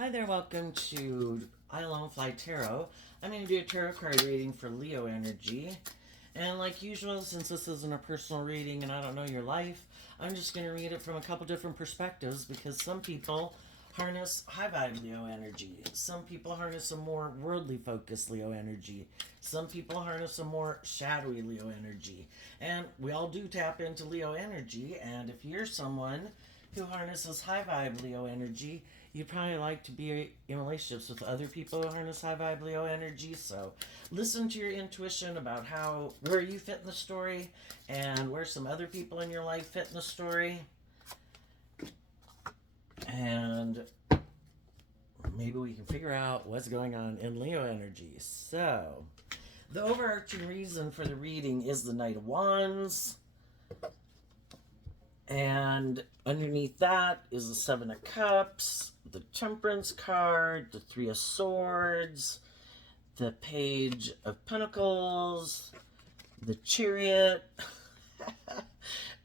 Hi there, welcome to I Alone Fly Tarot. I'm going to do a tarot card reading for Leo energy. And like usual, since this isn't a personal reading and I don't know your life, I'm just going to read it from a couple different perspectives because some people harness high vibe Leo energy. Some people harness a more worldly focused Leo energy. Some people harness a more shadowy Leo energy. And we all do tap into Leo energy. And if you're someone who harnesses high vibe Leo energy, you probably like to be in relationships with other people who harness high vibe Leo energy. So listen to your intuition about where you fit in the story and where some other people in your life fit in the story. And maybe we can figure out what's going on in Leo energy. So the overarching reason for the reading is the Knight of Wands. And underneath that is the Seven of Cups, the Temperance card, the Three of Swords, the Page of Pentacles, the Chariot,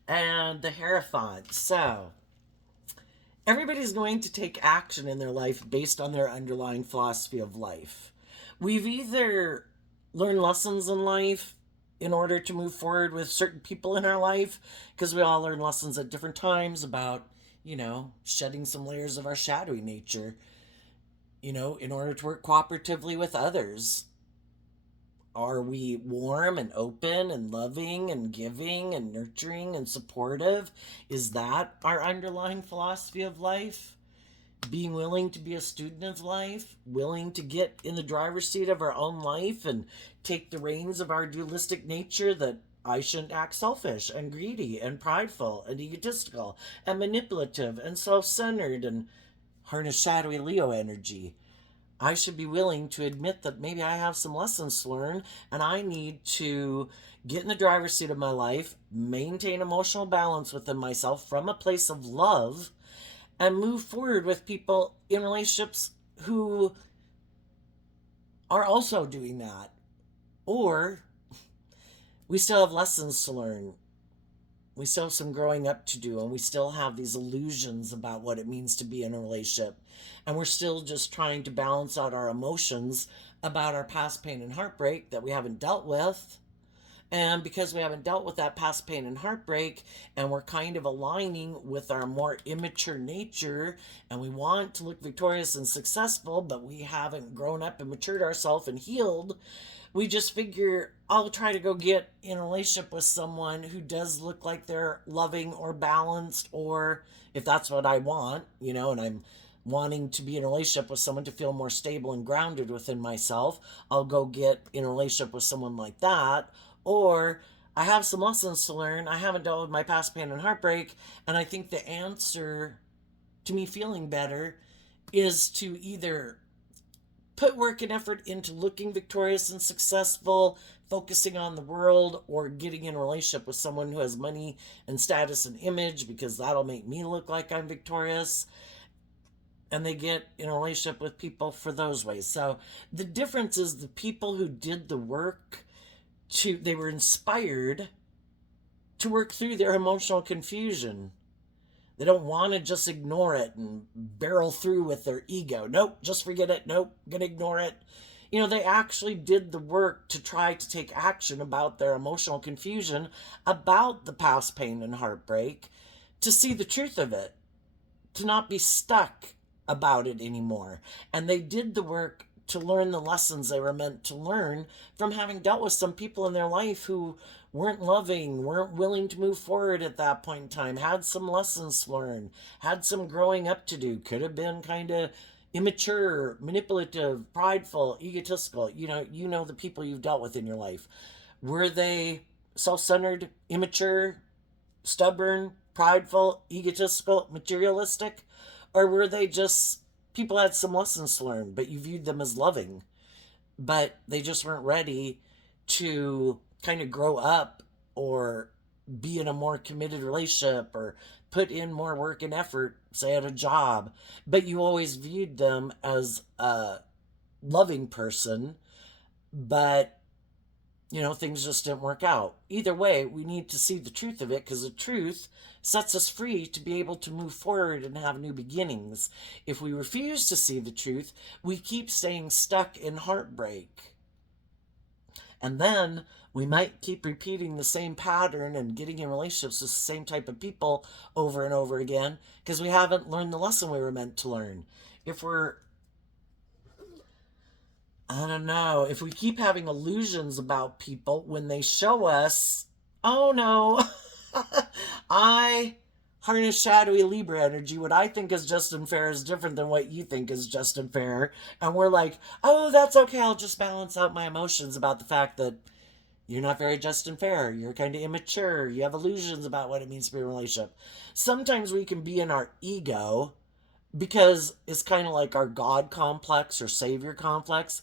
and the Hierophant. So, everybody's going to take action in their life based on their underlying philosophy of life. We've either learned lessons in life in order to move forward with certain people in our life, because we all learn lessons at different times about, shedding some layers of our shadowy nature, in order to work cooperatively with others. Are we warm and open and loving and giving and nurturing and supportive? Is that our underlying philosophy of life? Being willing to be a student of life, willing to get in the driver's seat of our own life and take the reins of our dualistic nature that I shouldn't act selfish and greedy and prideful and egotistical and manipulative and self-centered and harness shadowy Leo energy. I should be willing to admit that maybe I have some lessons to learn and I need to get in the driver's seat of my life, maintain emotional balance within myself from a place of love, and move forward with people in relationships who are also doing that. Or we still have lessons to learn. We still have some growing up to do, and we still have these illusions about what it means to be in a relationship. And we're still just trying to balance out our emotions about our past pain and heartbreak that we haven't dealt with. And because we haven't dealt with that past pain and heartbreak, and we're kind of aligning with our more immature nature, and we want to look victorious and successful, but we haven't grown up and matured ourselves and healed, we just figure I'll try to go get in a relationship with someone who does look like they're loving or balanced, or if that's what I want, and I'm wanting to be in a relationship with someone to feel more stable and grounded within myself, I'll go get in a relationship with someone like that. Or I have some lessons to learn. I haven't dealt with my past pain and heartbreak. And I think the answer to me feeling better is to either put work and effort into looking victorious and successful, focusing on the world, or getting in a relationship with someone who has money and status and image, because that'll make me look like I'm victorious. And they get in a relationship with people for those ways. So the difference is the people who did the work, they were inspired to work through their emotional confusion. They don't want to just ignore it and barrel through with their ego. Nope, just forget it. Nope, gonna ignore it. They actually did the work to try to take action about their emotional confusion, about the past pain and heartbreak, to see the truth of it, to not be stuck about it anymore. And they did the work to learn the lessons they were meant to learn from having dealt with some people in their life who weren't loving, weren't willing to move forward at that point in time, had some lessons to learn, had some growing up to do, could have been kind of immature, manipulative, prideful, egotistical. You know the people you've dealt with in your life. Were they self-centered, immature, stubborn, prideful, egotistical, materialistic? Or were they just people had some lessons to learn, but you viewed them as loving, but they just weren't ready to kind of grow up or be in a more committed relationship or put in more work and effort, say at a job, but you always viewed them as a loving person, but things just didn't work out. Either way, we need to see the truth of it because the truth sets us free to be able to move forward and have new beginnings. If we refuse to see the truth, we keep staying stuck in heartbreak. And then we might keep repeating the same pattern and getting in relationships with the same type of people over and over again because we haven't learned the lesson we were meant to learn. If we're I don't know. If we keep having illusions about people when they show us, oh no, I harness shadowy Libra energy. What I think is just and fair is different than what you think is just and fair. And we're like, oh, that's okay. I'll just balance out my emotions about the fact that you're not very just and fair. You're kind of immature. You have illusions about what it means to be in a relationship. Sometimes we can be in our ego because it's kind of like our God complex or Savior complex.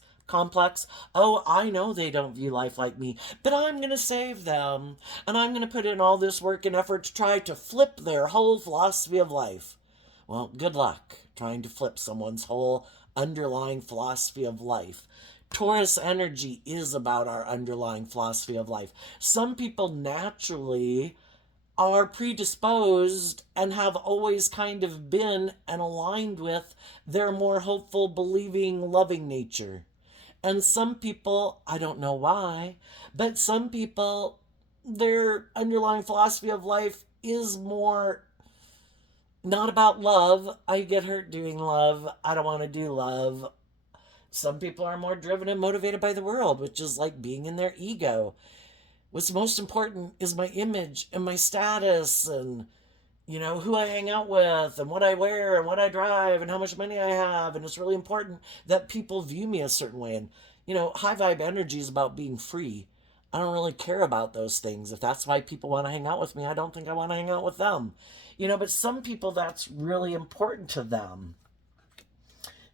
Oh, I know they don't view life like me, but I'm going to save them. And I'm going to put in all this work and effort to try to flip their whole philosophy of life. Well, good luck trying to flip someone's whole underlying philosophy of life. Taurus energy is about our underlying philosophy of life. Some people naturally are predisposed and have always kind of been and aligned with their more hopeful, believing, loving nature. And some people, I don't know why, but some people, their underlying philosophy of life is more not about love. I get hurt doing love. I don't want to do love. Some people are more driven and motivated by the world, which is like being in their ego. What's most important is my image and my status and who I hang out with and what I wear and what I drive and how much money I have. And it's really important that people view me a certain way. And high vibe energy is about being free. I don't really care about those things. If that's why people want to hang out with me, I don't think I want to hang out with them. But some people, that's really important to them.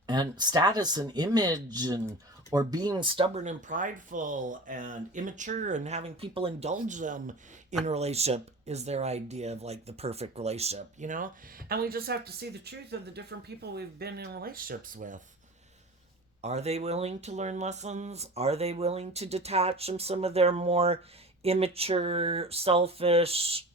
And status and image and or being stubborn and prideful and immature and having people indulge them in a relationship is their idea of like the perfect relationship. And we just have to see the truth of the different people we've been in relationships with. Are they willing to learn lessons? Are they willing to detach from some of their more immature, selfish,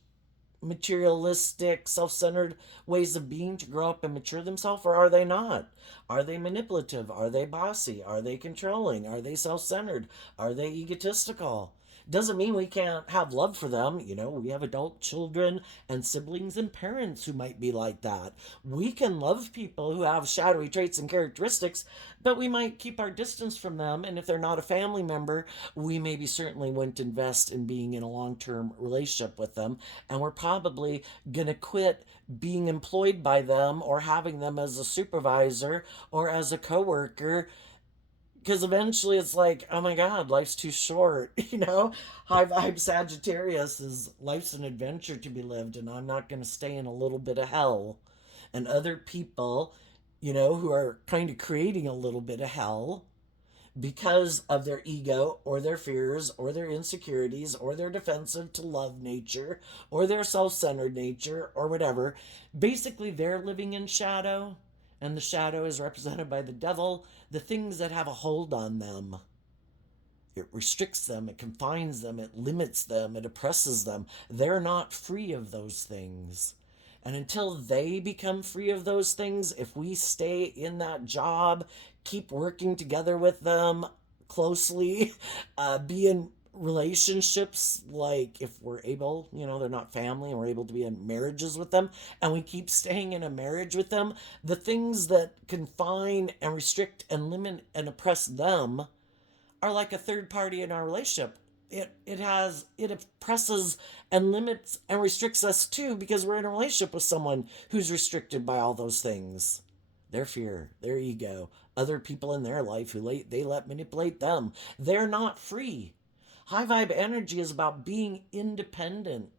materialistic, self centered ways of being to grow up and mature themselves, or are they not? Are they manipulative? Are they bossy? Are they controlling? Are they self centered? Are they egotistical? Doesn't mean we can't have love for them. We have adult children and siblings and parents who might be like that. We can love people who have shadowy traits and characteristics, but we might keep our distance from them. And if they're not a family member, we maybe certainly wouldn't invest in being in a long term relationship with them. And we're probably going to quit being employed by them or having them as a supervisor or as a coworker because eventually it's like, oh my God, life's too short. High vibe Sagittarius is life's an adventure to be lived, and I'm not going to stay in a little bit of hell. And other people, who are kind of creating a little bit of hell because of their ego or their fears or their insecurities or their defensive to love nature or their self centered nature or whatever. Basically, they're living in shadow, and the shadow is represented by the devil, the things that have a hold on them. It restricts them, it confines them, it limits them, it oppresses them. They're not free of those things. And until they become free of those things, if we stay in that job, keep working together with them closely, be in relationships, like if we're able, they're not family and we're able to be in marriages with them, and we keep staying in a marriage with them, the things that confine and restrict and limit and oppress them are like a third party in our relationship. It oppresses and limits and restricts us too because we're in a relationship with someone who's restricted by all those things. Their fear, their ego, other people in their life who they let manipulate them. They're not free. High vibe energy is about being independent.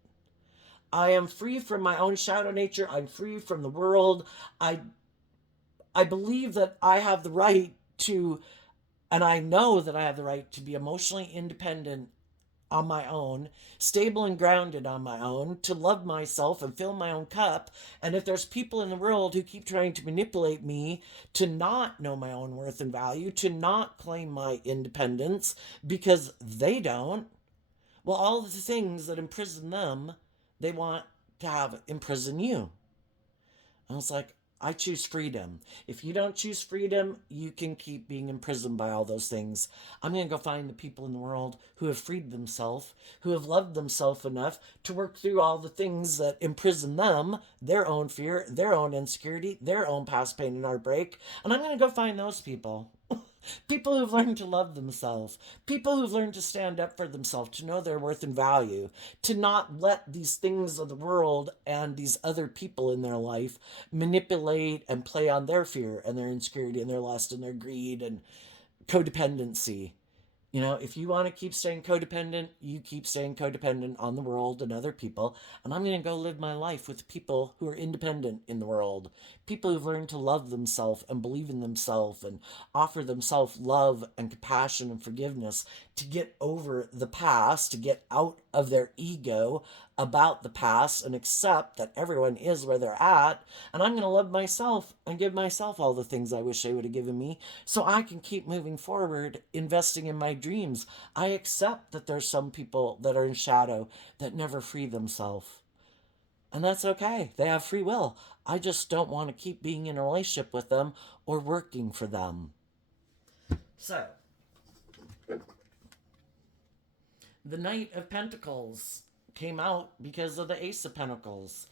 I am free from my own shadow nature. I'm free from the world. I believe that I have the right to, and I know that I have the right to be emotionally independent on my own, stable and grounded on my own, to love myself and fill my own cup. And if there's people in the world who keep trying to manipulate me to not know my own worth and value, to not claim my independence because they don't, well, all the things that imprison them, they want to have imprison you. I was like, I choose freedom. If you don't choose freedom, you can keep being imprisoned by all those things. I'm going to go find the people in the world who have freed themselves, who have loved themselves enough to work through all the things that imprison them, their own fear, their own insecurity, their own past pain and heartbreak. And I'm going to go find those people. People who've learned to love themselves, people who've learned to stand up for themselves, to know their worth and value, to not let these things of the world and these other people in their life manipulate and play on their fear and their insecurity and their lust and their greed and codependency. You know, if you want to keep staying codependent, you keep staying codependent on the world and other people. And I'm going to go live my life with people who are independent in the world. People who've learned to love themselves and believe in themselves and offer themselves love and compassion and forgiveness to get over the past, to get out of their ego about the past and accept that everyone is where they're at. And I'm going to love myself and give myself all the things I wish they would have given me so I can keep moving forward, investing in my dreams. I accept that there's some people that are in shadow that never free themselves. And that's okay. They have free will. I just don't want to keep being in a relationship with them or working for them. So, the Knight of Pentacles came out because of the Ace of Pentacles.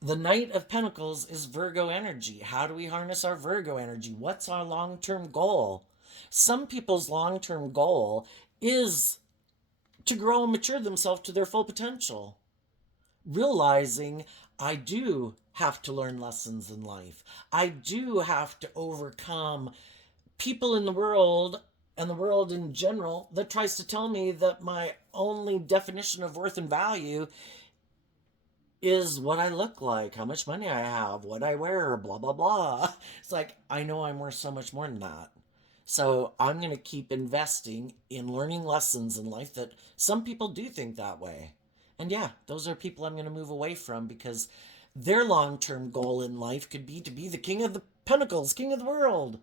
The Knight of Pentacles is Virgo energy. How do we harness our Virgo energy? What's our long-term goal? Some people's long-term goal is to grow and mature themselves to their full potential. Realizing I do have to learn lessons in life. I do have to overcome people in the world and the world in general that tries to tell me that my only definition of worth and value is what I look like, how much money I have, what I wear, blah, blah, blah. It's like, I know I'm worth so much more than that. So I'm going to keep investing in learning lessons in life that some people do think that way. And yeah, those are people I'm going to move away from because their long-term goal in life could be to be the King of the Pentacles, King of the world.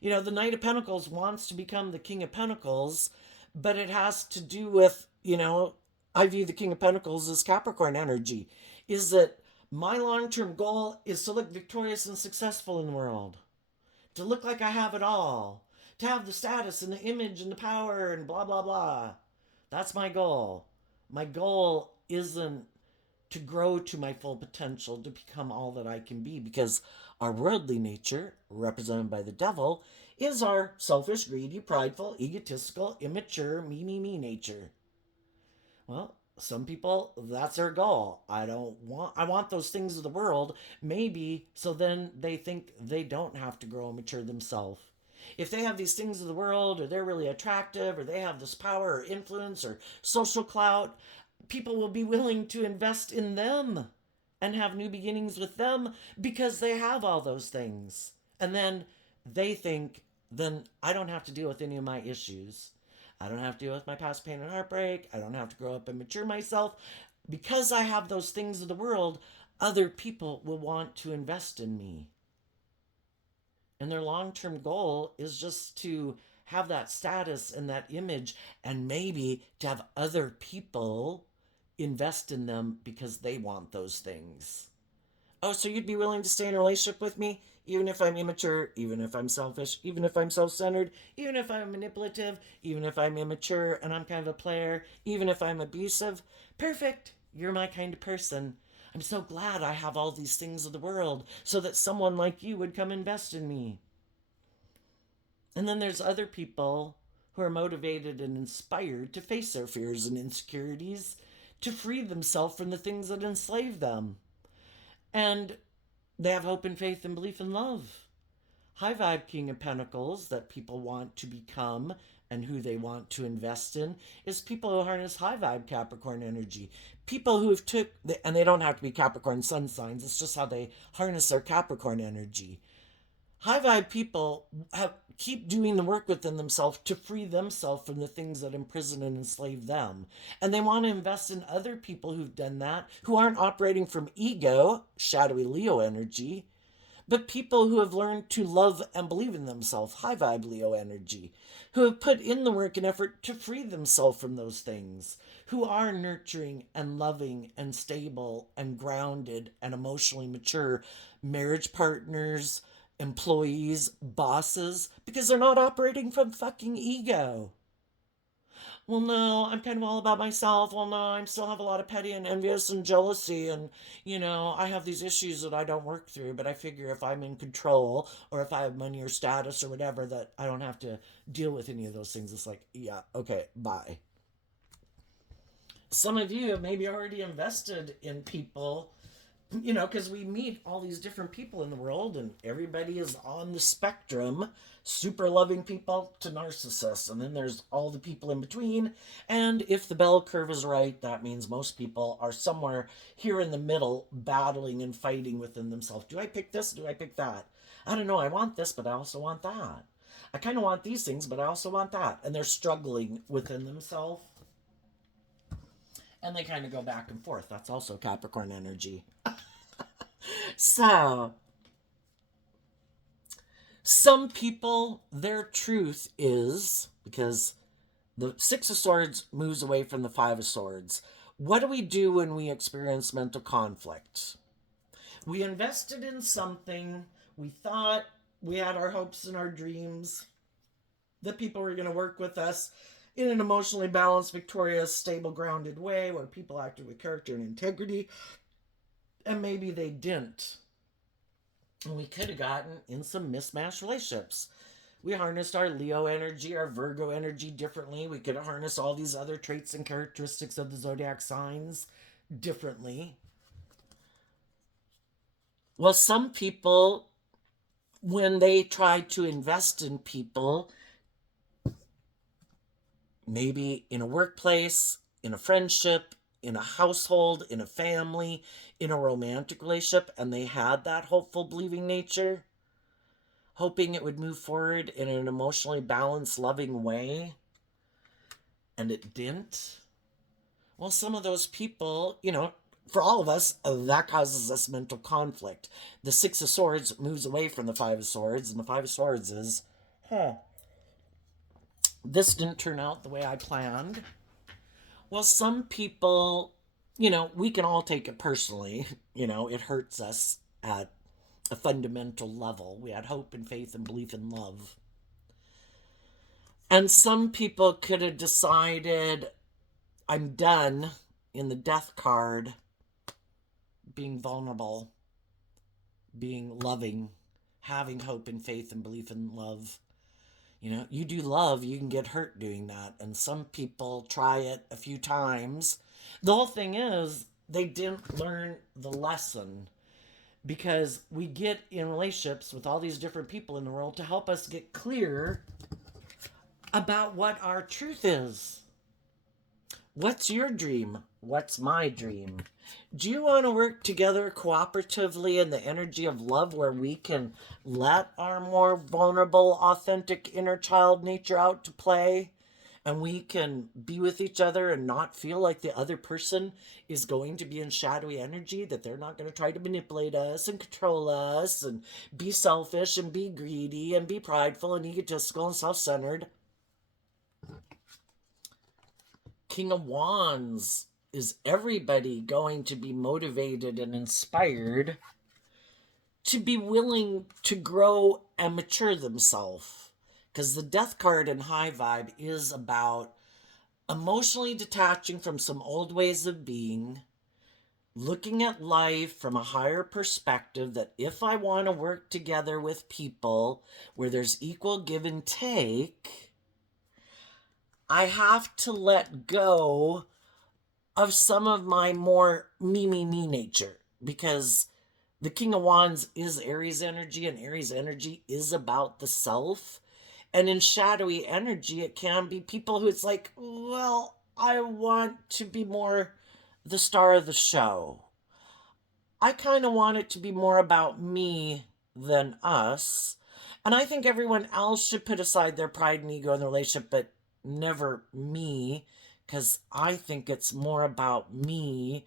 You know, the Knight of Pentacles wants to become the King of Pentacles, but it has to do with, you know, I view the King of Pentacles as Capricorn energy. Is that my long-term goal is to look victorious and successful in the world. To look like I have it all. To have the status and the image and the power and blah, blah, blah. That's my goal. My goal isn't to grow to my full potential, to become all that I can be, because our worldly nature, represented by the devil, is our selfish, greedy, prideful, egotistical, immature, me nature. Well, some people, that's their goal. I want those things of the world, maybe so then they think they don't have to grow and mature themselves. If they have these things of the world, or they're really attractive, or they have this power or influence or social clout, people will be willing to invest in them and have new beginnings with them because they have all those things. And then they think, then I don't have to deal with any of my issues. I don't have to deal with my past pain and heartbreak. I don't have to grow up and mature myself. Because I have those things of the world, other people will want to invest in me. And their long-term goal is just to have that status and that image, and maybe to have other people invest in them because they want those things. Oh, so you'd be willing to stay in a relationship with me even if I'm immature, even if I'm selfish, even if I'm self-centered, even if I'm manipulative, even if I'm immature and I'm kind of a player, even if I'm abusive? Perfect. You're my kind of person. I'm so glad I have all these things of the world so that someone like you would come invest in me. And then there's other people who are motivated and inspired to face their fears and insecurities, to free themselves from the things that enslave them. And they have hope and faith and belief and love. High vibe King of Pentacles that people want to become and who they want to invest in is people who harness high vibe Capricorn energy. People who have and they don't have to be Capricorn sun signs, it's just how they harness their Capricorn energy. High vibe people keep doing the work within themselves to free themselves from the things that imprison and enslave them. And they want to invest in other people who've done that, who aren't operating from ego, shadowy Leo energy, but people who have learned to love and believe in themselves, high vibe Leo energy, who have put in the work and effort to free themselves from those things, who are nurturing and loving and stable and grounded and emotionally mature marriage partners, employees, bosses, because they're not operating from fucking ego. Well, no, I'm kind of all about myself. Well, no, I still have a lot of petty and envious and jealousy. And, I have these issues that I don't work through. But I figure if I'm in control or if I have money or status or whatever, that I don't have to deal with any of those things. It's like, yeah, okay, bye. Some of you have maybe already invested in people, because we meet all these different people in the world and everybody is on the spectrum, super loving people to narcissists, and then there's all the people in between. And if the bell curve is right, that means most people are somewhere here in the middle, battling and fighting within themselves. Do I pick this? Do I pick that? I don't know. I want this, but I also want that. I kind of want these things, but I also want that. And they're struggling within themselves. And they kind of go back and forth. That's also Capricorn energy. So, some people, their truth is, because the Six of Swords moves away from the Five of Swords. What do we do when we experience mental conflict? We invested in something. We thought we had our hopes and our dreams that people were going to work with us in an emotionally balanced, victorious, stable, grounded way where people acted with character and integrity. And maybe they didn't. And we could have gotten in some mismatched relationships. We harnessed our Leo energy, our Virgo energy differently. We could have harnessed all these other traits and characteristics of the zodiac signs differently. Well, some people, when they try to invest in people, maybe in a workplace, in a friendship, in a household, in a family, in a romantic relationship, and they had that hopeful, believing nature, hoping it would move forward in an emotionally balanced, loving way, and it didn't. Well, some of those people, for all of us, that causes us mental conflict. The Six of Swords moves away from the Five of Swords, and the Five of Swords is, huh, this didn't turn out the way I planned. Well, some people, we can all take it personally. It hurts us at a fundamental level. We had hope and faith and belief in love. And some people could have decided, I'm done in the death card, being vulnerable, being loving, having hope and faith and belief in love. You do love, you can get hurt doing that. And some people try it a few times. The whole thing is, they didn't learn the lesson, because we get in relationships with all these different people in the world to help us get clear about what our truth is. What's your dream? What's my dream? Do you want to work together cooperatively in the energy of love where we can let our more vulnerable, authentic inner child nature out to play? And we can be with each other and not feel like the other person is going to be in shadowy energy, that they're not going to try to manipulate us and control us and be selfish and be greedy and be prideful and egotistical and self centered. King of Wands, is everybody going to be motivated and inspired to be willing to grow and mature themselves? Because the death card in high vibe is about emotionally detaching from some old ways of being, looking at life from a higher perspective, that if I want to work together with people where there's equal give and take, I have to let go of some of my more me nature, because the King of Wands is Aries energy, and Aries energy is about the self. And in shadowy energy, it can be people who it's like, well, I want to be more the star of the show. I kind of want it to be more about me than us. And I think everyone else should put aside their pride and ego in the relationship, but never me, because I think it's more about me.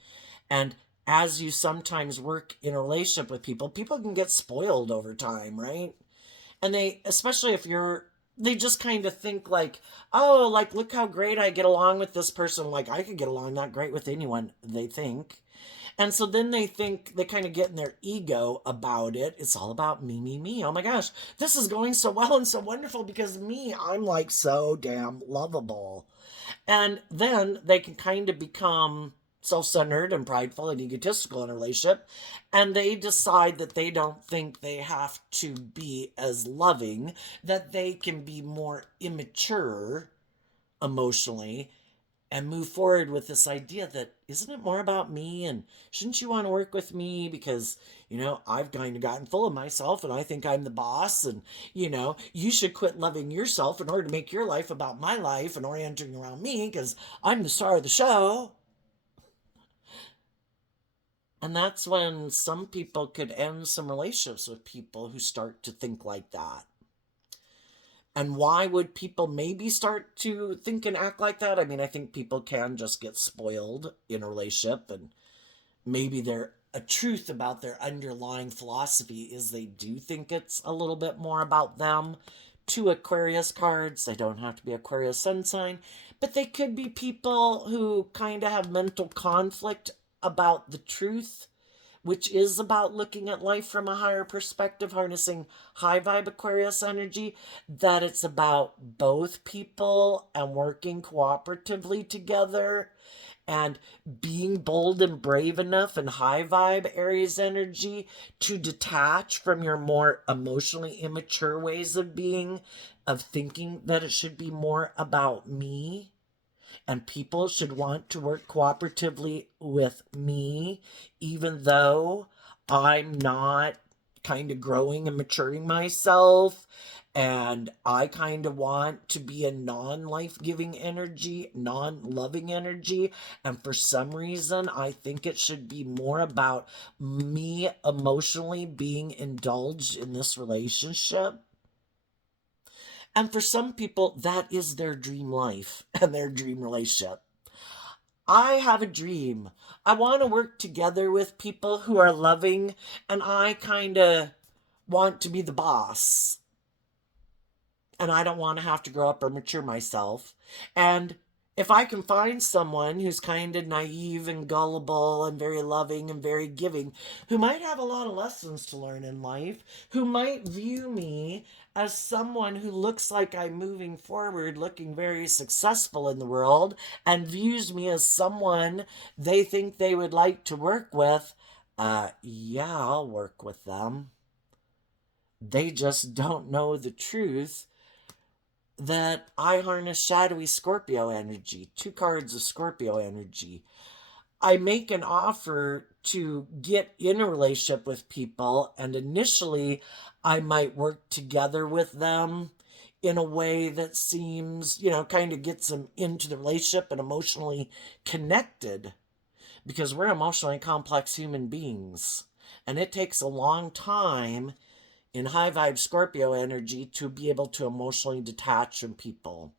And as you sometimes work in a relationship with people, people can get spoiled over time, right? And they, especially if you're, they just kind of think like, oh, like, look how great I get along with this person. Like, I could get along not great with anyone, they think. And so then they think, they kind of get in their ego about it. It's all about me, me, me. Oh my gosh, this is going so well and so wonderful because me, I'm like so damn lovable. And then they can kind of become self-centered and prideful and egotistical in a relationship, and they decide that they don't think they have to be as loving, that they can be more immature emotionally and move forward with this idea that isn't it more about me, and shouldn't you want to work with me because I've kind of gotten full of myself and I think I'm the boss, and you should quit loving yourself in order to make your life about my life and orienting around me because I'm the star of the show. And that's when some people could end some relationships with people who start to think like that. And why would people maybe start to think and act like that? I mean, I think people can just get spoiled in a relationship, and maybe they're a truth about their underlying philosophy is they do think it's a little bit more about them. Two Aquarius cards, they don't have to be Aquarius sun sign, but they could be people who kind of have mental conflict about the truth, which is about looking at life from a higher perspective, harnessing high vibe Aquarius energy, that it's about both people and working cooperatively together and being bold and brave enough in high vibe Aries energy to detach from your more emotionally immature ways of being, of thinking that it should be more about me and people should want to work cooperatively with me, even though I'm not kind of growing and maturing myself. And I kind of want to be a non life giving energy, non loving energy. And for some reason, I think it should be more about me emotionally being indulged in this relationship. And for some people, that is their dream life and their dream relationship. I have a dream. I want to work together with people who are loving, and I kind of want to be the boss. And I don't want to have to grow up or mature myself. And if I can find someone who's kind of naive and gullible and very loving and very giving, who might have a lot of lessons to learn in life, who might view me as someone who looks like I'm moving forward, looking very successful in the world, and views me as someone they think they would like to work with, yeah, I'll work with them. They just don't know the truth that I harness shadowy Scorpio energy, two cards of Scorpio energy. I make an offer to get in a relationship with people, and initially I might work together with them in a way that seems, kind of gets them into the relationship and emotionally connected because we're emotionally complex human beings. And it takes a long time in high vibe Scorpio energy to be able to emotionally detach from people.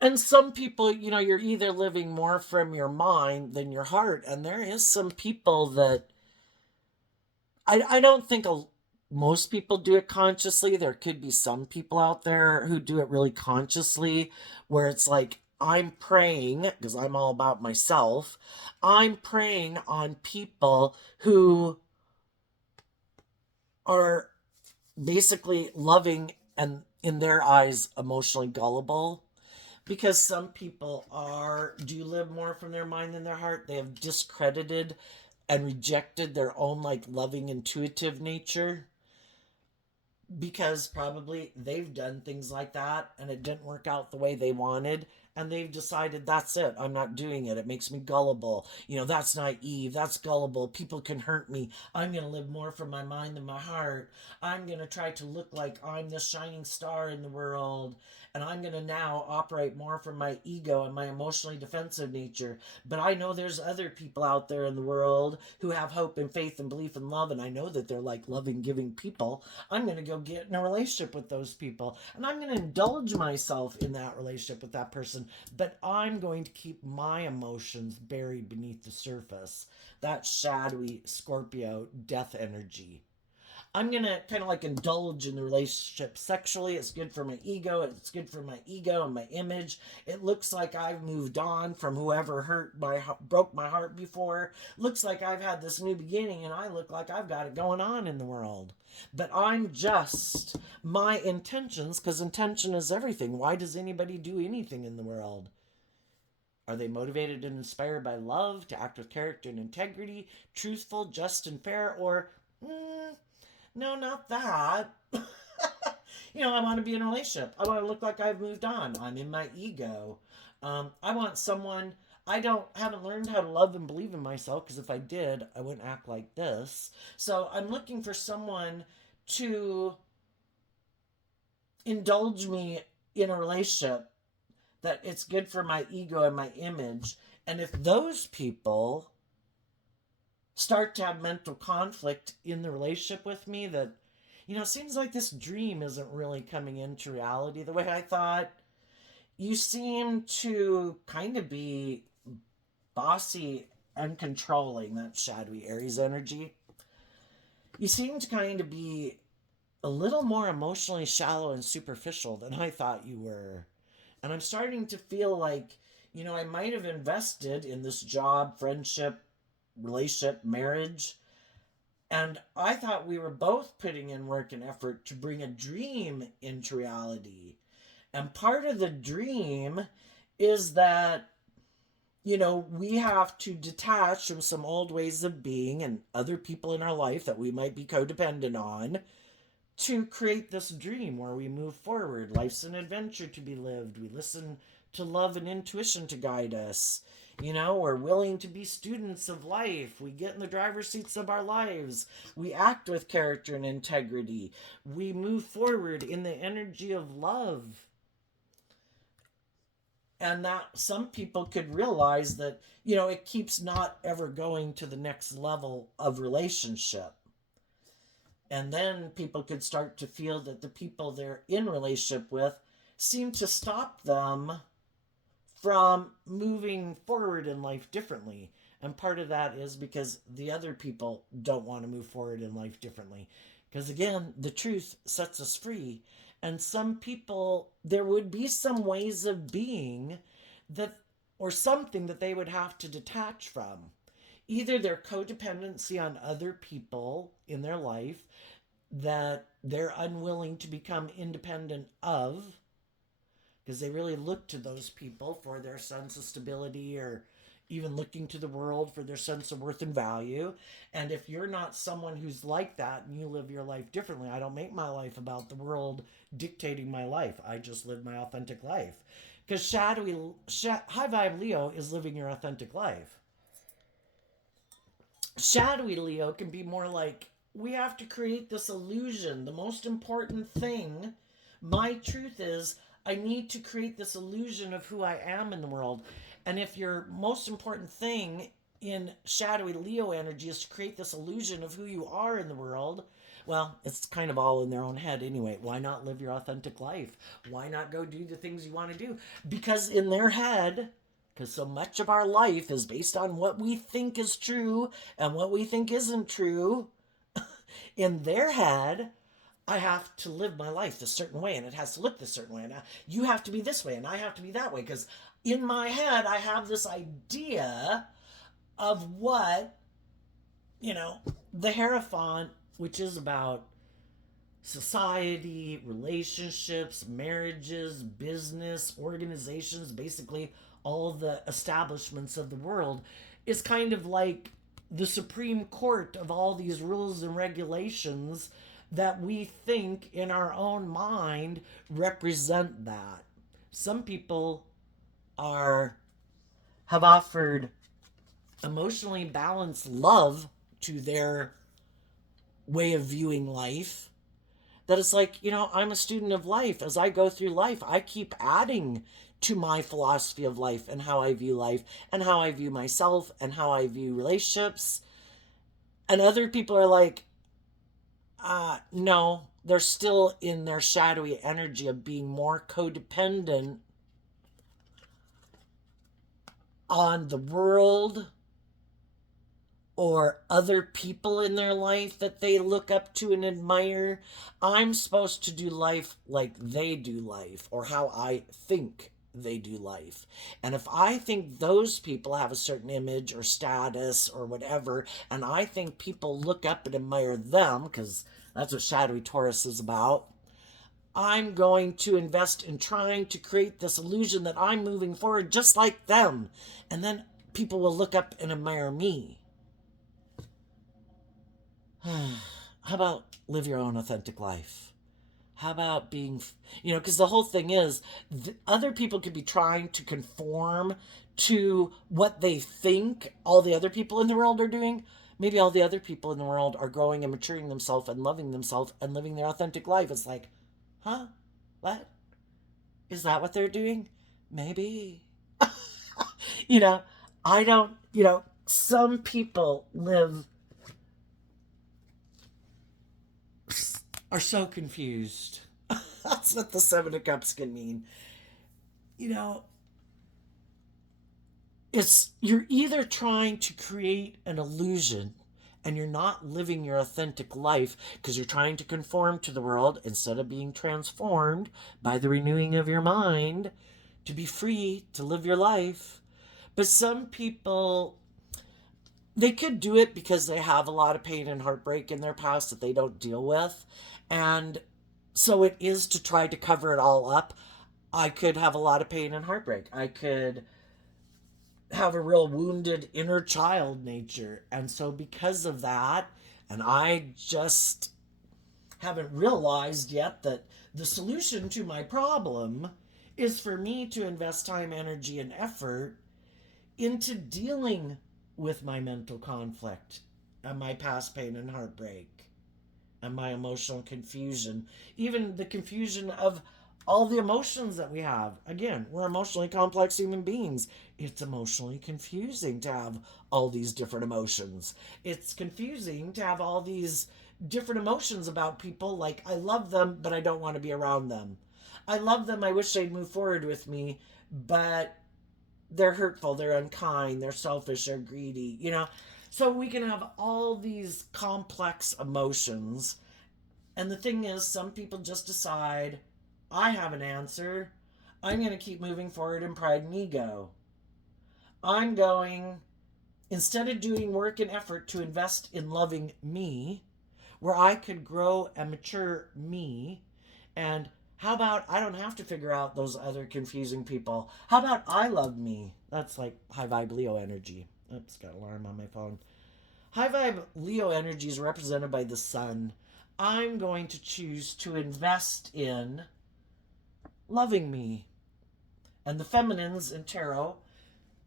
And some people, you're either living more from your mind than your heart. And there is some people that I don't think most people do it consciously. There could be some people out there who do it really consciously, where it's like, I'm preying, because I'm all about myself, I'm preying on people who are basically loving and in their eyes emotionally gullible, because some people are do live more from their mind than their heart. They have discredited and rejected their own like loving intuitive nature because probably they've done things like that and it didn't work out the way they wanted, and they've decided that's it, I'm not doing it, it makes me gullible, that's naive, that's gullible, people can hurt me, I'm going to live more from my mind than my heart, I'm going to try to look like I'm the shining star in the world, and I'm going to now operate more from my ego and my emotionally defensive nature. But I know there's other people out there in the world who have hope and faith and belief and love, and I know that they're like loving, giving people. I'm going to go get in a relationship with those people, and I'm going to indulge myself in that relationship with that person, but I'm going to keep my emotions buried beneath the surface. That shadowy Scorpio death energy. I'm going to kind of like indulge in the relationship sexually. It's good for my ego. It's good for my ego and my image. It looks like I've moved on from whoever broke my heart before. Looks like I've had this new beginning, and I look like I've got it going on in the world. But I'm just my intentions, because intention is everything. Why does anybody do anything in the world? Are they motivated and inspired by love, to act with character and integrity, truthful, just, and fair, or no, not that. I want to be in a relationship. I want to look like I've moved on. I'm in my ego. I want someone. Haven't learned how to love and believe in myself, because if I did, I wouldn't act like this. So I'm looking for someone to indulge me in a relationship that it's good for my ego and my image. And if those people start to have mental conflict in the relationship with me, that, it seems like this dream isn't really coming into reality the way I thought. You seem to kind of be bossy and controlling, that shadowy Aries energy. You seem to kind of be a little more emotionally shallow and superficial than I thought you were. And I'm starting to feel like, I might have invested in this job, friendship, relationship, marriage. And I thought we were both putting in work and effort to bring a dream into reality. And part of the dream is that, we have to detach from some old ways of being and other people in our life that we might be codependent on, to create this dream where we move forward. Life's an adventure to be lived. We listen to love and intuition to guide us. We're willing to be students of life. We get in the driver's seats of our lives. We act with character and integrity. We move forward in the energy of love. And that some people could realize that, it keeps not ever going to the next level of relationship. And then people could start to feel that the people they're in relationship with seem to stop them from moving forward in life differently. And part of that is because the other people don't want to move forward in life differently. Because again, the truth sets us free. And some people, there would be some ways of being that, or something that they would have to detach from. Either their codependency on other people in their life that they're unwilling to become independent of, because they really look to those people for their sense of stability, or even looking to the world for their sense of worth and value. And if you're not someone who's like that and you live your life differently, I don't make my life about the world dictating my life. I just live my authentic life. Because high vibe Leo is living your authentic life. Shadowy Leo can be more like, we have to create this illusion. The most important thing, my truth is, I need to create this illusion of who I am in the world. And if your most important thing in shadowy Leo energy is to create this illusion of who you are in the world, well, it's kind of all in their own head anyway. Why not live your authentic life? Why not go do the things you want to do? Because in their head, because so much of our life is based on what we think is true and what we think isn't true, in their head, I have to live my life this certain way, and it has to look this certain way, and you have to be this way, and I have to be that way, because in my head I have this idea of what, the Hierophant, which is about society, relationships, marriages, business, organizations, basically all the establishments of the world, is kind of like the Supreme Court of all these rules and regulations that we think in our own mind represent that. Some people have offered emotionally balanced love to their way of viewing life That it's like, I'm a student of life. As I go through life, I keep adding to my philosophy of life and how I view life and how I view myself and how I view relationships. And other people are like, no, they're still in their shadowy energy of being more codependent on the world or other people in their life that they look up to and admire. I'm supposed to do life like they do life, or how I think they do life. And if I think those people have a certain image or status or whatever, and I think people look up and admire them, because that's what Shadowy Taurus is about, I'm going to invest in trying to create this illusion that I'm moving forward just like them. And then people will look up and admire me. How about live your own authentic life? How about being, because the whole thing is, other people could be trying to conform to what they think all the other people in the world are doing. Maybe all the other people in the world are growing and maturing themselves and loving themselves and living their authentic life. It's like, huh? What? Is that what they're doing? Maybe. you know, I don't, some people are so confused. That's what the Seven of Cups can mean. You know, you're either trying to create an illusion and you're not living your authentic life because you're trying to conform to the world instead of being transformed by the renewing of your mind to be free to live your life. But some people, they could do it because they have a lot of pain and heartbreak in their past that they don't deal with. And so it is to try to cover it all up. I could have a lot of pain and heartbreak. I could have a real wounded inner child nature. And so because of that, and I just haven't realized yet that the solution to my problem is for me to invest time, energy, and effort into dealing with my mental conflict and my past pain and heartbreak and my emotional confusion, even the confusion of all the emotions that we have. Again, we're emotionally complex human beings. It's emotionally confusing to have all these different emotions. It's confusing to have all these different emotions about people, like I love them, but I don't want to be around them. I love them, I wish they'd move forward with me, but they're hurtful, they're unkind, they're selfish, they're greedy, So we can have all these complex emotions. And the thing is, some people just decide, I have an answer. I'm going to keep moving forward in pride and ego. I'm going, instead of doing work and effort to invest in loving me, where I could grow and mature me, and how about I don't have to figure out those other confusing people? How about I love me? That's like high vibe Leo energy. Oops, got an alarm on my phone. High vibe Leo energy is represented by the sun. I'm going to choose to invest in loving me. And the feminines in tarot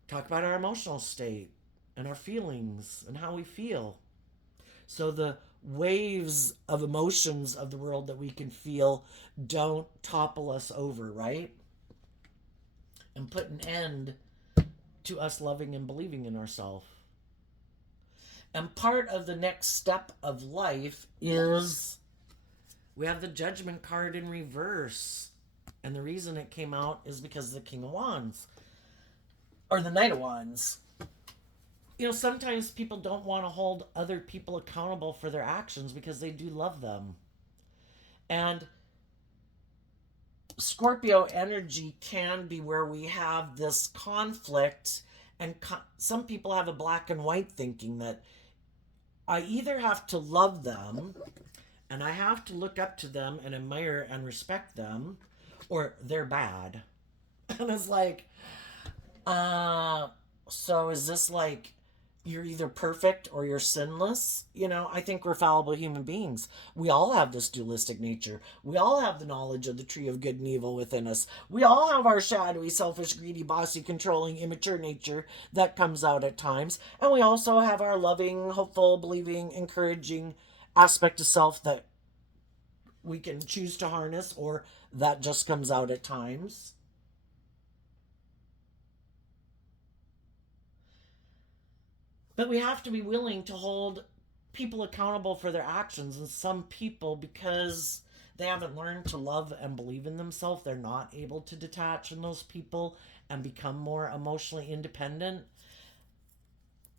talk about our emotional state and our feelings and how we feel. So the waves of emotions of the world that we can feel don't topple us over, right? And put an end to us loving and believing in ourselves. And part of the next step of life is we have the Judgment card in reverse. And the reason it came out is because of the King of Wands. Or the Knight of Wands. Sometimes people don't want to hold other people accountable for their actions because they do love them. And Scorpio energy can be where we have this conflict, and some people have a black and white thinking that I either have to love them and I have to look up to them and admire and respect them, or they're bad. And it's like, so is this like you're either perfect or you're sinless? I think we're fallible human beings. We all have this dualistic nature. We all have the knowledge of the tree of good and evil within us. We all have our shadowy, selfish, greedy, bossy, controlling, immature nature that comes out at times. And we also have our loving, hopeful, believing, encouraging aspect of self that we can choose to harness, or that just comes out at times. But we have to be willing to hold people accountable for their actions. And some people, because they haven't learned to love and believe in themselves, they're not able to detach from those people and become more emotionally independent.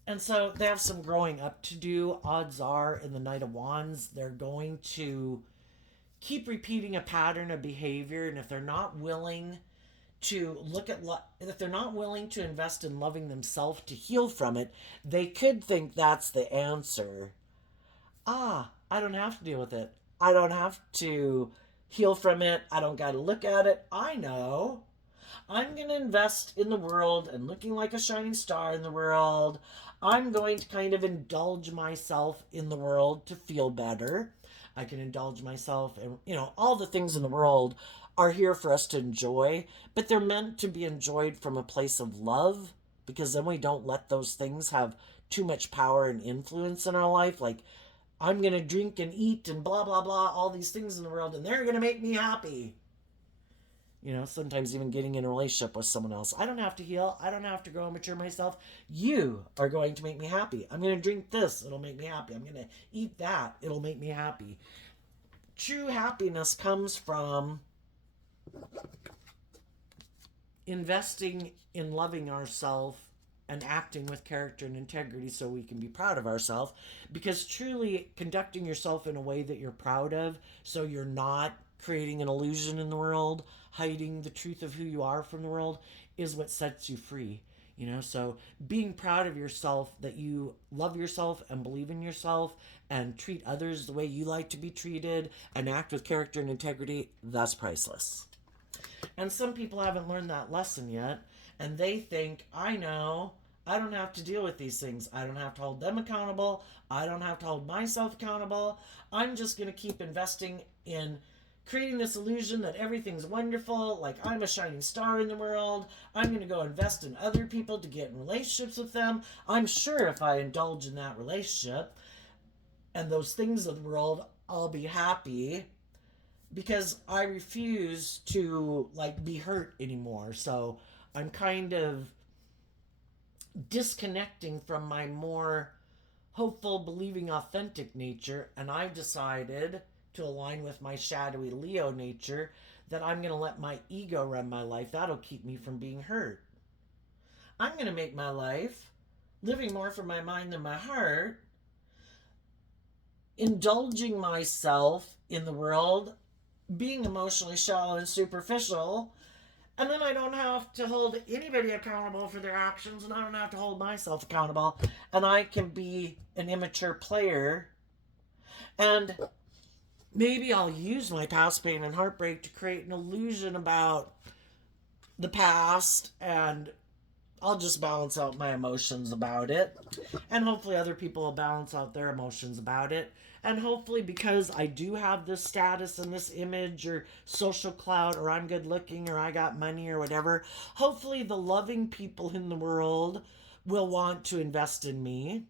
And so they have some growing up to do. Odds are, in the Knight of Wands, they're going to keep repeating a pattern of behavior. And if they're not willing to if they're not willing to invest in loving themselves to heal from it, they could think that's the answer. I don't have to deal with it. I don't have to heal from it. I don't got to look at it. I know. I'm going to invest in the world and looking like a shining star in the world. I'm going to kind of indulge myself in the world to feel better. I can indulge myself, and all the things in the world are here for us to enjoy, but they're meant to be enjoyed from a place of love, because then we don't let those things have too much power and influence in our life. Like, I'm going to drink and eat and blah, blah, blah, all these things in the world, and they're going to make me happy. Sometimes even getting in a relationship with someone else. I don't have to heal. I don't have to grow and mature myself. You are going to make me happy. I'm going to drink this. It'll make me happy. I'm going to eat that. It'll make me happy. True happiness comes from investing in loving ourselves and acting with character and integrity so we can be proud of ourselves. Because truly conducting yourself in a way that you're proud of, so you're not creating an illusion in the world, hiding the truth of who you are from the world, is what sets you free. So being proud of yourself, that you love yourself and believe in yourself and treat others the way you like to be treated and act with character and integrity, that's priceless. And some people haven't learned that lesson yet, and they think, I know, I don't have to deal with these things. I don't have to hold them accountable. I don't have to hold myself accountable. I'm just going to keep investing in creating this illusion that everything's wonderful, like I'm a shining star in the world. I'm going to go invest in other people to get in relationships with them. I'm sure if I indulge in that relationship and those things of the world, I'll be happy, because I refuse to be hurt anymore. So I'm kind of disconnecting from my more hopeful, believing, authentic nature, and I've decided to align with my shadowy Leo nature, that I'm going to let my ego run my life. That'll keep me from being hurt. I'm going to make my life living more from my mind than my heart, indulging myself in the world, being emotionally shallow and superficial, and then I don't have to hold anybody accountable for their actions, and I don't have to hold myself accountable, and I can be an immature player. And maybe I'll use my past pain and heartbreak to create an illusion about the past, and I'll just balance out my emotions about it. And hopefully other people will balance out their emotions about it. And hopefully, because I do have this status and this image or social clout, or I'm good looking, or I got money, or whatever, hopefully the loving people in the world will want to invest in me.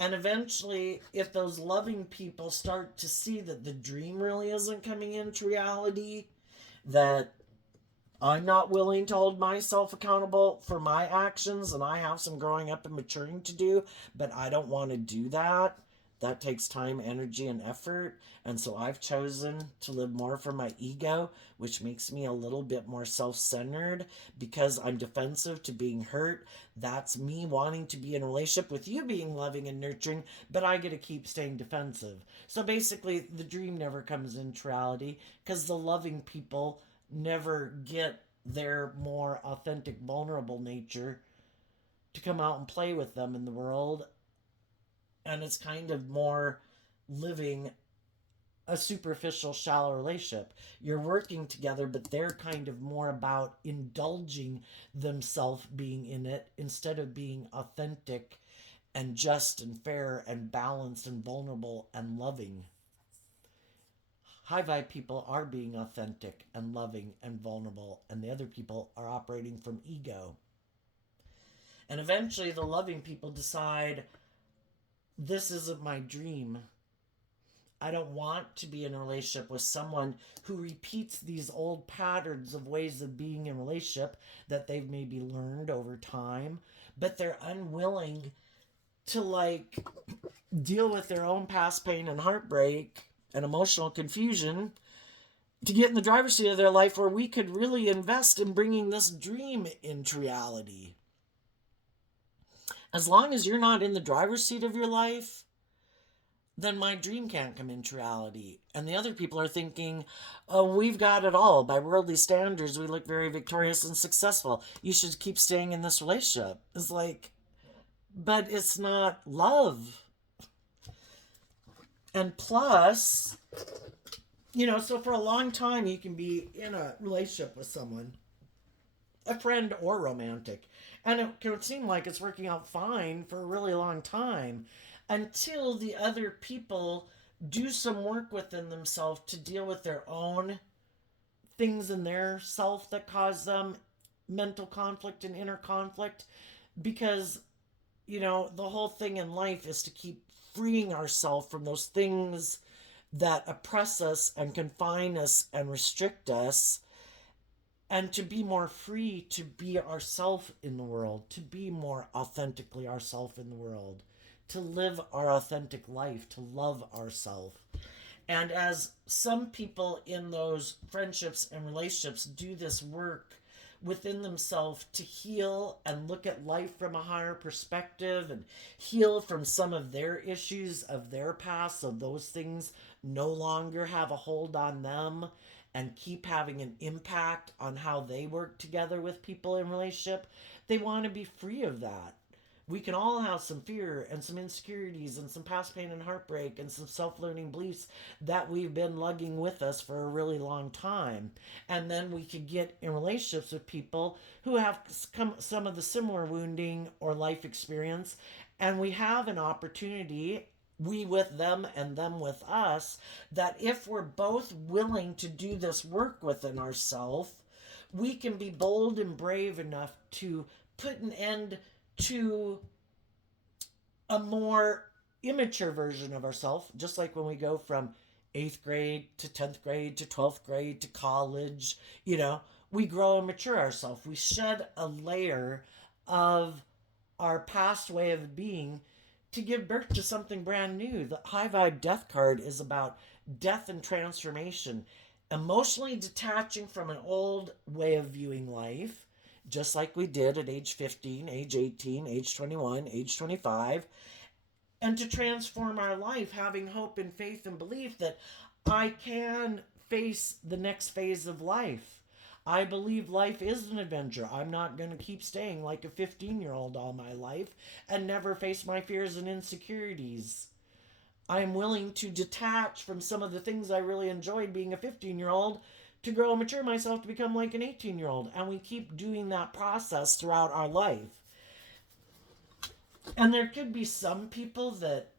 And eventually, if those loving people start to see that the dream really isn't coming into reality, that I'm not willing to hold myself accountable for my actions, and I have some growing up and maturing to do, but I don't want to do that. That takes time, energy, and effort. And so I've chosen to live more from my ego, which makes me a little bit more self centered because I'm defensive to being hurt. That's me wanting to be in a relationship with you, being loving and nurturing, but I get to keep staying defensive. So basically, the dream never comes into reality because the loving people never get their more authentic, vulnerable nature to come out and play with them in the world. And it's kind of more living a superficial, shallow relationship. You're working together, but they're kind of more about indulging themselves being in it instead of being authentic and just and fair and balanced and vulnerable and loving. High vibe people are being authentic and loving and vulnerable, and the other people are operating from ego. And eventually, the loving people decide, this isn't my dream. I don't want to be in a relationship with someone who repeats these old patterns of ways of being in a relationship that they've maybe learned over time, but they're unwilling to like deal with their own past pain and heartbreak and emotional confusion to get in the driver's seat of their life where we could really invest in bringing this dream into reality. As long as you're not in the driver's seat of your life, then my dream can't come into reality. And the other people are thinking, oh, we've got it all. By worldly standards, we look very victorious and successful. You should keep staying in this relationship. It's like, but it's not love. And plus, so for a long time, you can be in a relationship with someone, a friend or romantic, and it can seem like it's working out fine for a really long time until the other people do some work within themselves to deal with their own things in their self that cause them mental conflict and inner conflict. Because, the whole thing in life is to keep freeing ourselves from those things that oppress us and confine us and restrict us, and to be more free to be ourself in the world, to be more authentically ourself in the world, to live our authentic life, to love ourself. And as some people in those friendships and relationships do this work within themselves to heal and look at life from a higher perspective and heal from some of their issues of their past, so those things no longer have a hold on them and keep having an impact on how they work together with people in relationship, they want to be free of that. We can all have some fear and some insecurities and some past pain and heartbreak and some self-learning beliefs that we've been lugging with us for a really long time. And then we could get in relationships with people who have some of the similar wounding or life experience, and we have an opportunity, we with them and them with us, that if we're both willing to do this work within ourselves, we can be bold and brave enough to put an end to a more immature version of ourselves, just like when we go from 8th grade to 10th grade to 12th grade to college, we grow and mature ourselves. We shed a layer of our past way of being to give birth to something brand new. The high vibe death card is about death and transformation, emotionally detaching from an old way of viewing life, just like we did at age 15, age 18, age 21, age 25, and to transform our life, having hope and faith and belief that I can face the next phase of life. I believe life is an adventure. I'm not going to keep staying like a 15-year-old all my life and never face my fears and insecurities. I'm willing to detach from some of the things I really enjoyed being a 15-year-old to grow and mature myself to become like an 18-year-old. And we keep doing that process throughout our life. And there could be some people that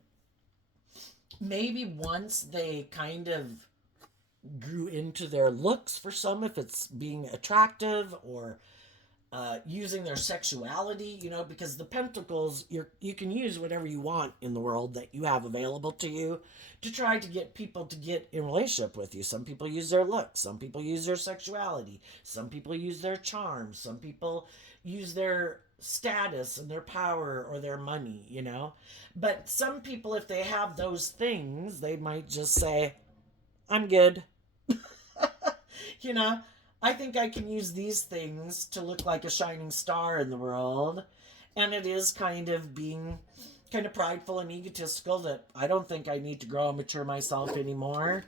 maybe once they kind of grew into their looks, for some, if it's being attractive or using their sexuality, because the pentacles, you can use whatever you want in the world that you have available to you to try to get people to get in relationship with you. Some people use their looks, some people use their sexuality, some people use their charm, some people use their status and their power or their money, But some people, if they have those things, they might just say, I'm good. I think I can use these things to look like a shining star in the world. And it is kind of being kind of prideful and egotistical that I don't think I need to grow and mature myself anymore.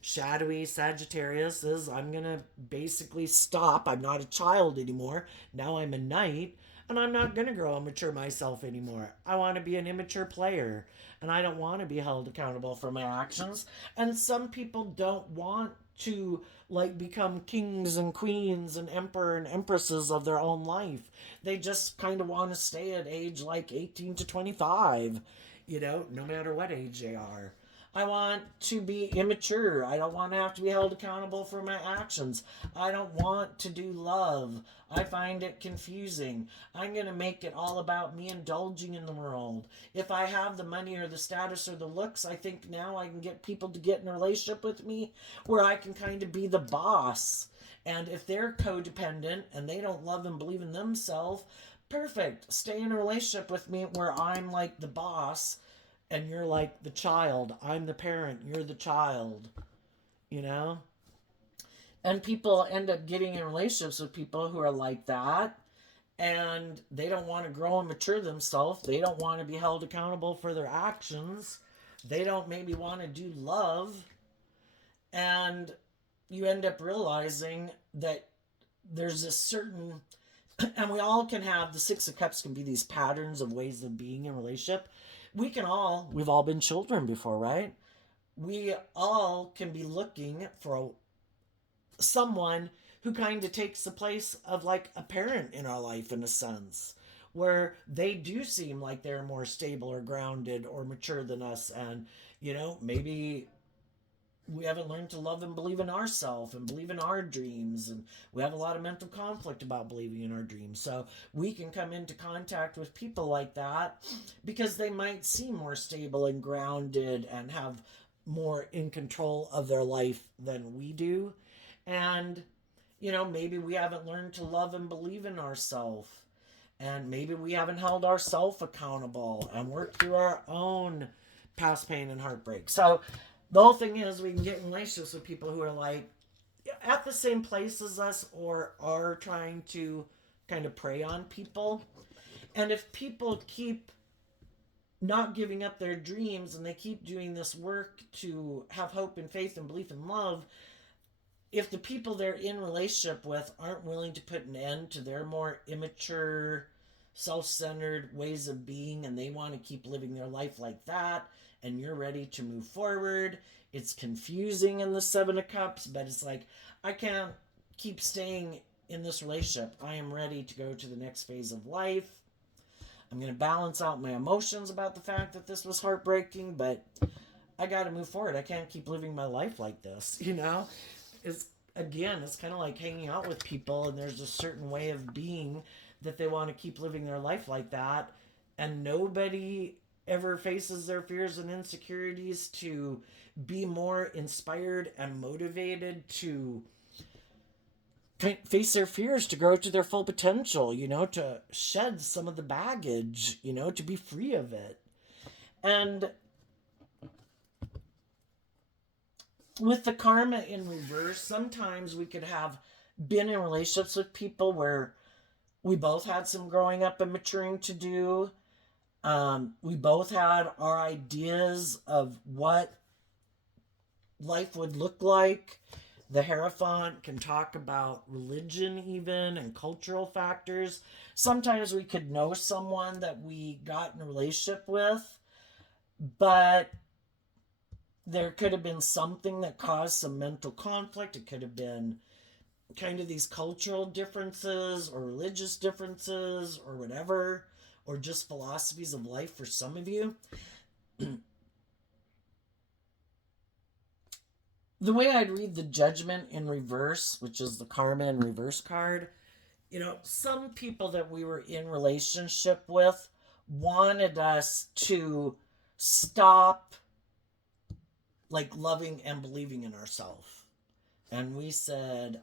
Shadowy Sagittarius is, I'm going to basically stop. I'm not a child anymore. Now I'm a knight. And I'm not going to grow and mature myself anymore. I want to be an immature player. And I don't want to be held accountable for my actions. And some people don't want to become kings and queens and emperor and empresses of their own life. They just kind of want to stay at age 18 to 25, no matter what age they are. I want to be immature. I don't want to have to be held accountable for my actions. I don't want to do love. I find it confusing. I'm going to make it all about me indulging in the world. If I have the money or the status or the looks, I think now I can get people to get in a relationship with me where I can kind of be the boss. And if they're codependent and they don't love and believe in themselves, perfect. Stay in a relationship with me where I'm like the boss and you're like the child. I'm the parent, you're the child, you know? And people end up getting in relationships with people who are like that, and they don't want to grow and mature themselves. They don't want to be held accountable for their actions. They don't maybe want to do love. And you end up realizing that there's a certain, and we all can have, the Six of Cups can be these patterns of ways of being in a relationship. We've all been children before, right? We all can be looking for someone who kind of takes the place of like a parent in our life, in a sense, where they do seem like they're more stable or grounded or mature than us. And, maybe we haven't learned to love and believe in ourselves and believe in our dreams, and we have a lot of mental conflict about believing in our dreams. So we can come into contact with people like that because they might seem more stable and grounded and have more in control of their life than we do. And maybe we haven't learned to love and believe in ourselves, and maybe we haven't held ourselves accountable and worked through our own past pain and heartbreak. So the whole thing is, we can get in relationships with people who are like at the same place as us or are trying to kind of prey on people. And if people keep not giving up their dreams and they keep doing this work to have hope and faith and belief and love, if the people they're in relationship with aren't willing to put an end to their more immature, self-centered ways of being, and they want to keep living their life like that, and you're ready to move forward, it's confusing in the Seven of Cups, but it's like, I can't keep staying in this relationship. I am ready to go to the next phase of life. I'm going to balance out my emotions about the fact that this was heartbreaking, but I got to move forward. I can't keep living my life like this, It's, again, it's kind of like hanging out with people, and there's a certain way of being that they want to keep living their life like that, and nobody ever faces their fears and insecurities to be more inspired and motivated to face their fears, to grow to their full potential, to shed some of the baggage, to be free of it. And with the karma in reverse, sometimes we could have been in relationships with people where we both had some growing up and maturing to do. We both had our ideas of what life would look like. The Hierophant can talk about religion, even, and cultural factors. Sometimes we could know someone that we got in a relationship with, but there could have been something that caused some mental conflict. It could have been kind of these cultural differences or religious differences or whatever, or just philosophies of life for some of you. The way I'd read the Judgment in reverse, which is the karma in reverse card, some people that we were in relationship with wanted us to stop like loving and believing in ourselves. And we said,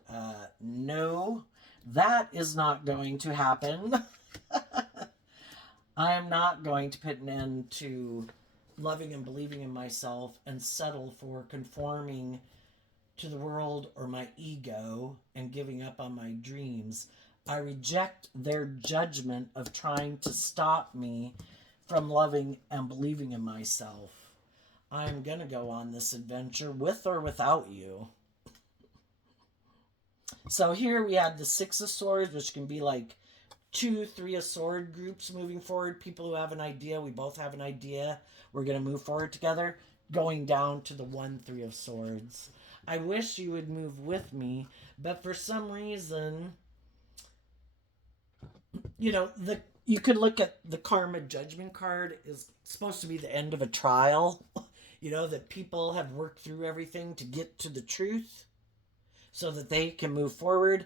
no, that is not going to happen. I am not going to put an end to loving and believing in myself and settle for conforming to the world or my ego and giving up on my dreams. I reject their judgment of trying to stop me from loving and believing in myself. I'm going to go on this adventure with or without you. So here we had the Six of Swords, which can be like 2, 3 of Sword groups moving forward. People who have an idea, we both have an idea, we're going to move forward together. Going down to the 1, 3 of Swords. I wish you would move with me, but for some reason, you could look at the Karma Judgment card is supposed to be the end of a trial. that people have worked through everything to get to the truth so that they can move forward.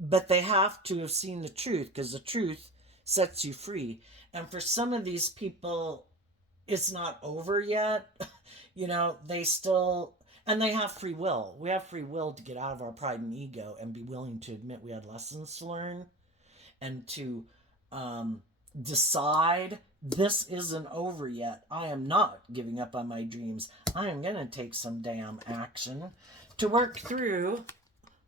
But they have to have seen the truth, because the truth sets you free. And for some of these people, it's not over yet. They still, and they have free will. We have free will to get out of our pride and ego and be willing to admit we had lessons to learn, and to decide this isn't over yet. I am not giving up on my dreams. I am going to take some damn action to work through.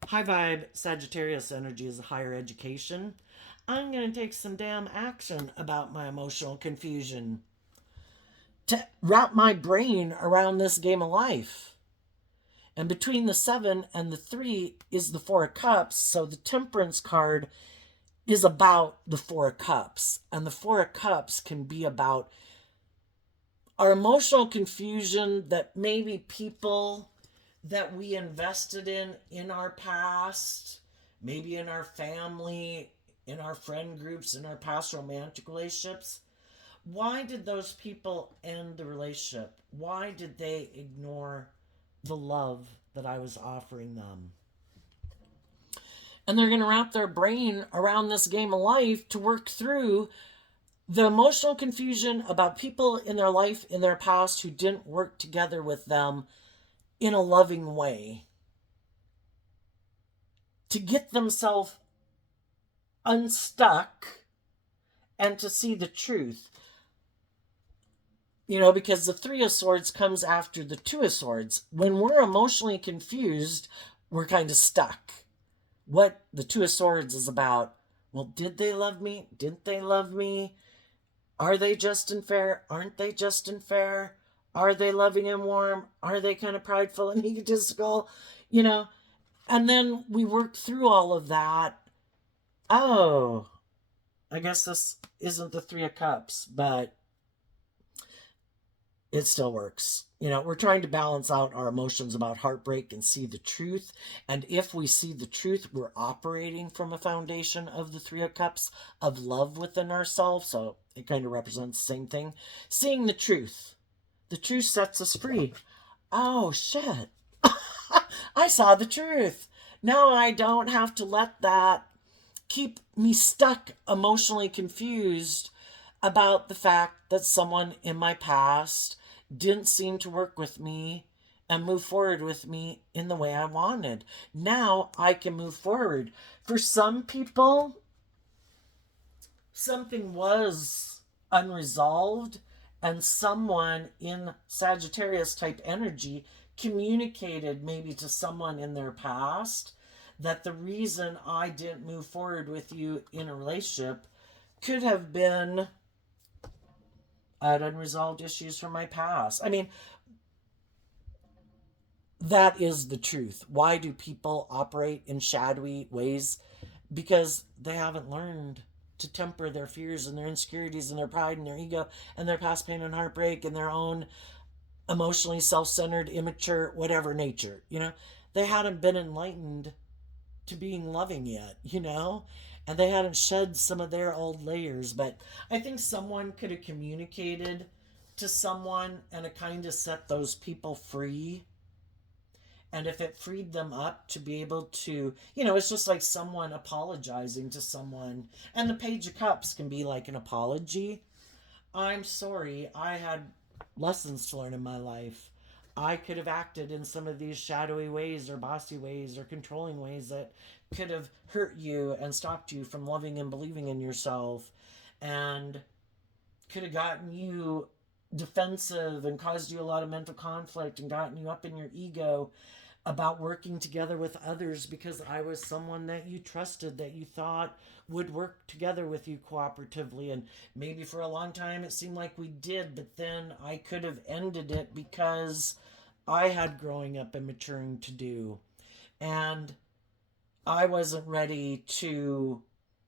High vibe Sagittarius energy is a higher education. I'm going to take some damn action about my emotional confusion to wrap my brain around this game of life. And between the 7 and the 3 is the 4 of Cups. So the Temperance card is about the 4 of Cups. And the 4 of Cups can be about our emotional confusion that maybe people that we invested in our past, maybe in our family, in our friend groups, in our past romantic relationships. Why did those people end the relationship? Why did they ignore the love that I was offering them? And they're going to wrap their brain around this game of life to work through the emotional confusion about people in their life, in their past, who didn't work together with them in a loving way, to get themselves unstuck and to see the truth. Because the 3 of Swords comes after the 2 of Swords. When we're emotionally confused, we're kind of stuck. What the 2 of Swords is about, well, did they love me? Didn't they love me? Are they just and fair? Aren't they just and fair? Are they loving and warm? Are they kind of prideful and egotistical? And then we work through all of that. Oh, I guess this isn't the 3 of Cups, but it still works. We're trying to balance out our emotions about heartbreak and see the truth. And if we see the truth, we're operating from a foundation of the 3 of Cups, of love within ourselves. So it kind of represents the same thing. Seeing the truth. The truth sets us free. Oh, shit. I saw the truth. Now I don't have to let that keep me stuck, emotionally confused about the fact that someone in my past didn't seem to work with me and move forward with me in the way I wanted. Now I can move forward. For some people, something was unresolved, and someone in Sagittarius type energy communicated maybe to someone in their past that the reason I didn't move forward with you in a relationship could have been I had unresolved issues from my past. I mean, that is the truth. Why do people operate in shadowy ways? Because they haven't learned to temper their fears and their insecurities and their pride and their ego and their past pain and heartbreak and their own emotionally self-centered, immature, whatever nature. They hadn't been enlightened to being loving yet, and they hadn't shed some of their old layers. But I think someone could have communicated to someone and it kind of set those people free. And if it freed them up to be able to, it's just like someone apologizing to someone. And the Page of Cups can be like an apology. I'm sorry, I had lessons to learn in my life. I could have acted in some of these shadowy ways or bossy ways or controlling ways that could have hurt you and stopped you from loving and believing in yourself, and could have gotten you defensive and caused you a lot of mental conflict and gotten you up in your ego about working together with others, because I was someone that you trusted, that you thought would work together with you cooperatively. And maybe for a long time it seemed like we did, but then I could have ended it because I had growing up and maturing to do. And I wasn't ready to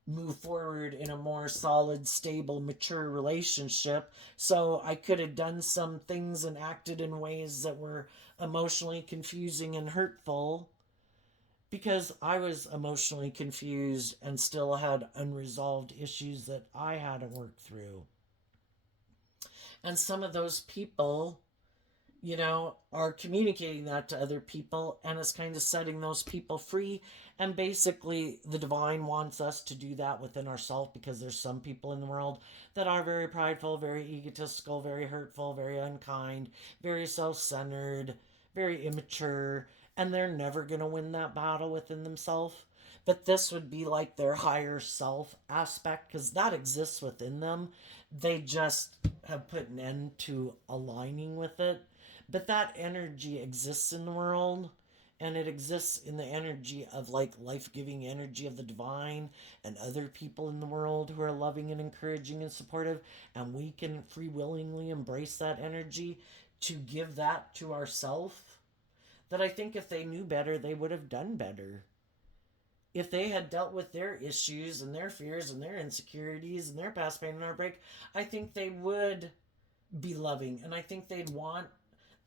move forward in a more solid, stable, mature relationship. So I could have done some things and acted in ways that were emotionally confusing and hurtful because I was emotionally confused and still had unresolved issues that I hadn't worked through. And some of those people, are communicating that to other people, and it's kind of setting those people free. And basically, the divine wants us to do that within ourselves, because there's some people in the world that are very prideful, very egotistical, very hurtful, very unkind, very self centered, very immature, and they're never going to win that battle within themselves. But this would be like their higher self aspect, because that exists within them. They just have put an end to aligning with it, but that energy exists in the world, and it exists in the energy of like life-giving energy of the divine and other people in the world who are loving and encouraging and supportive, and we can free willingly embrace that energy to give that to ourselves. That I think if they knew better, they would have done better. If they had dealt with their issues and their fears and their insecurities and their past pain and heartbreak, I think they would be loving, and I think they'd want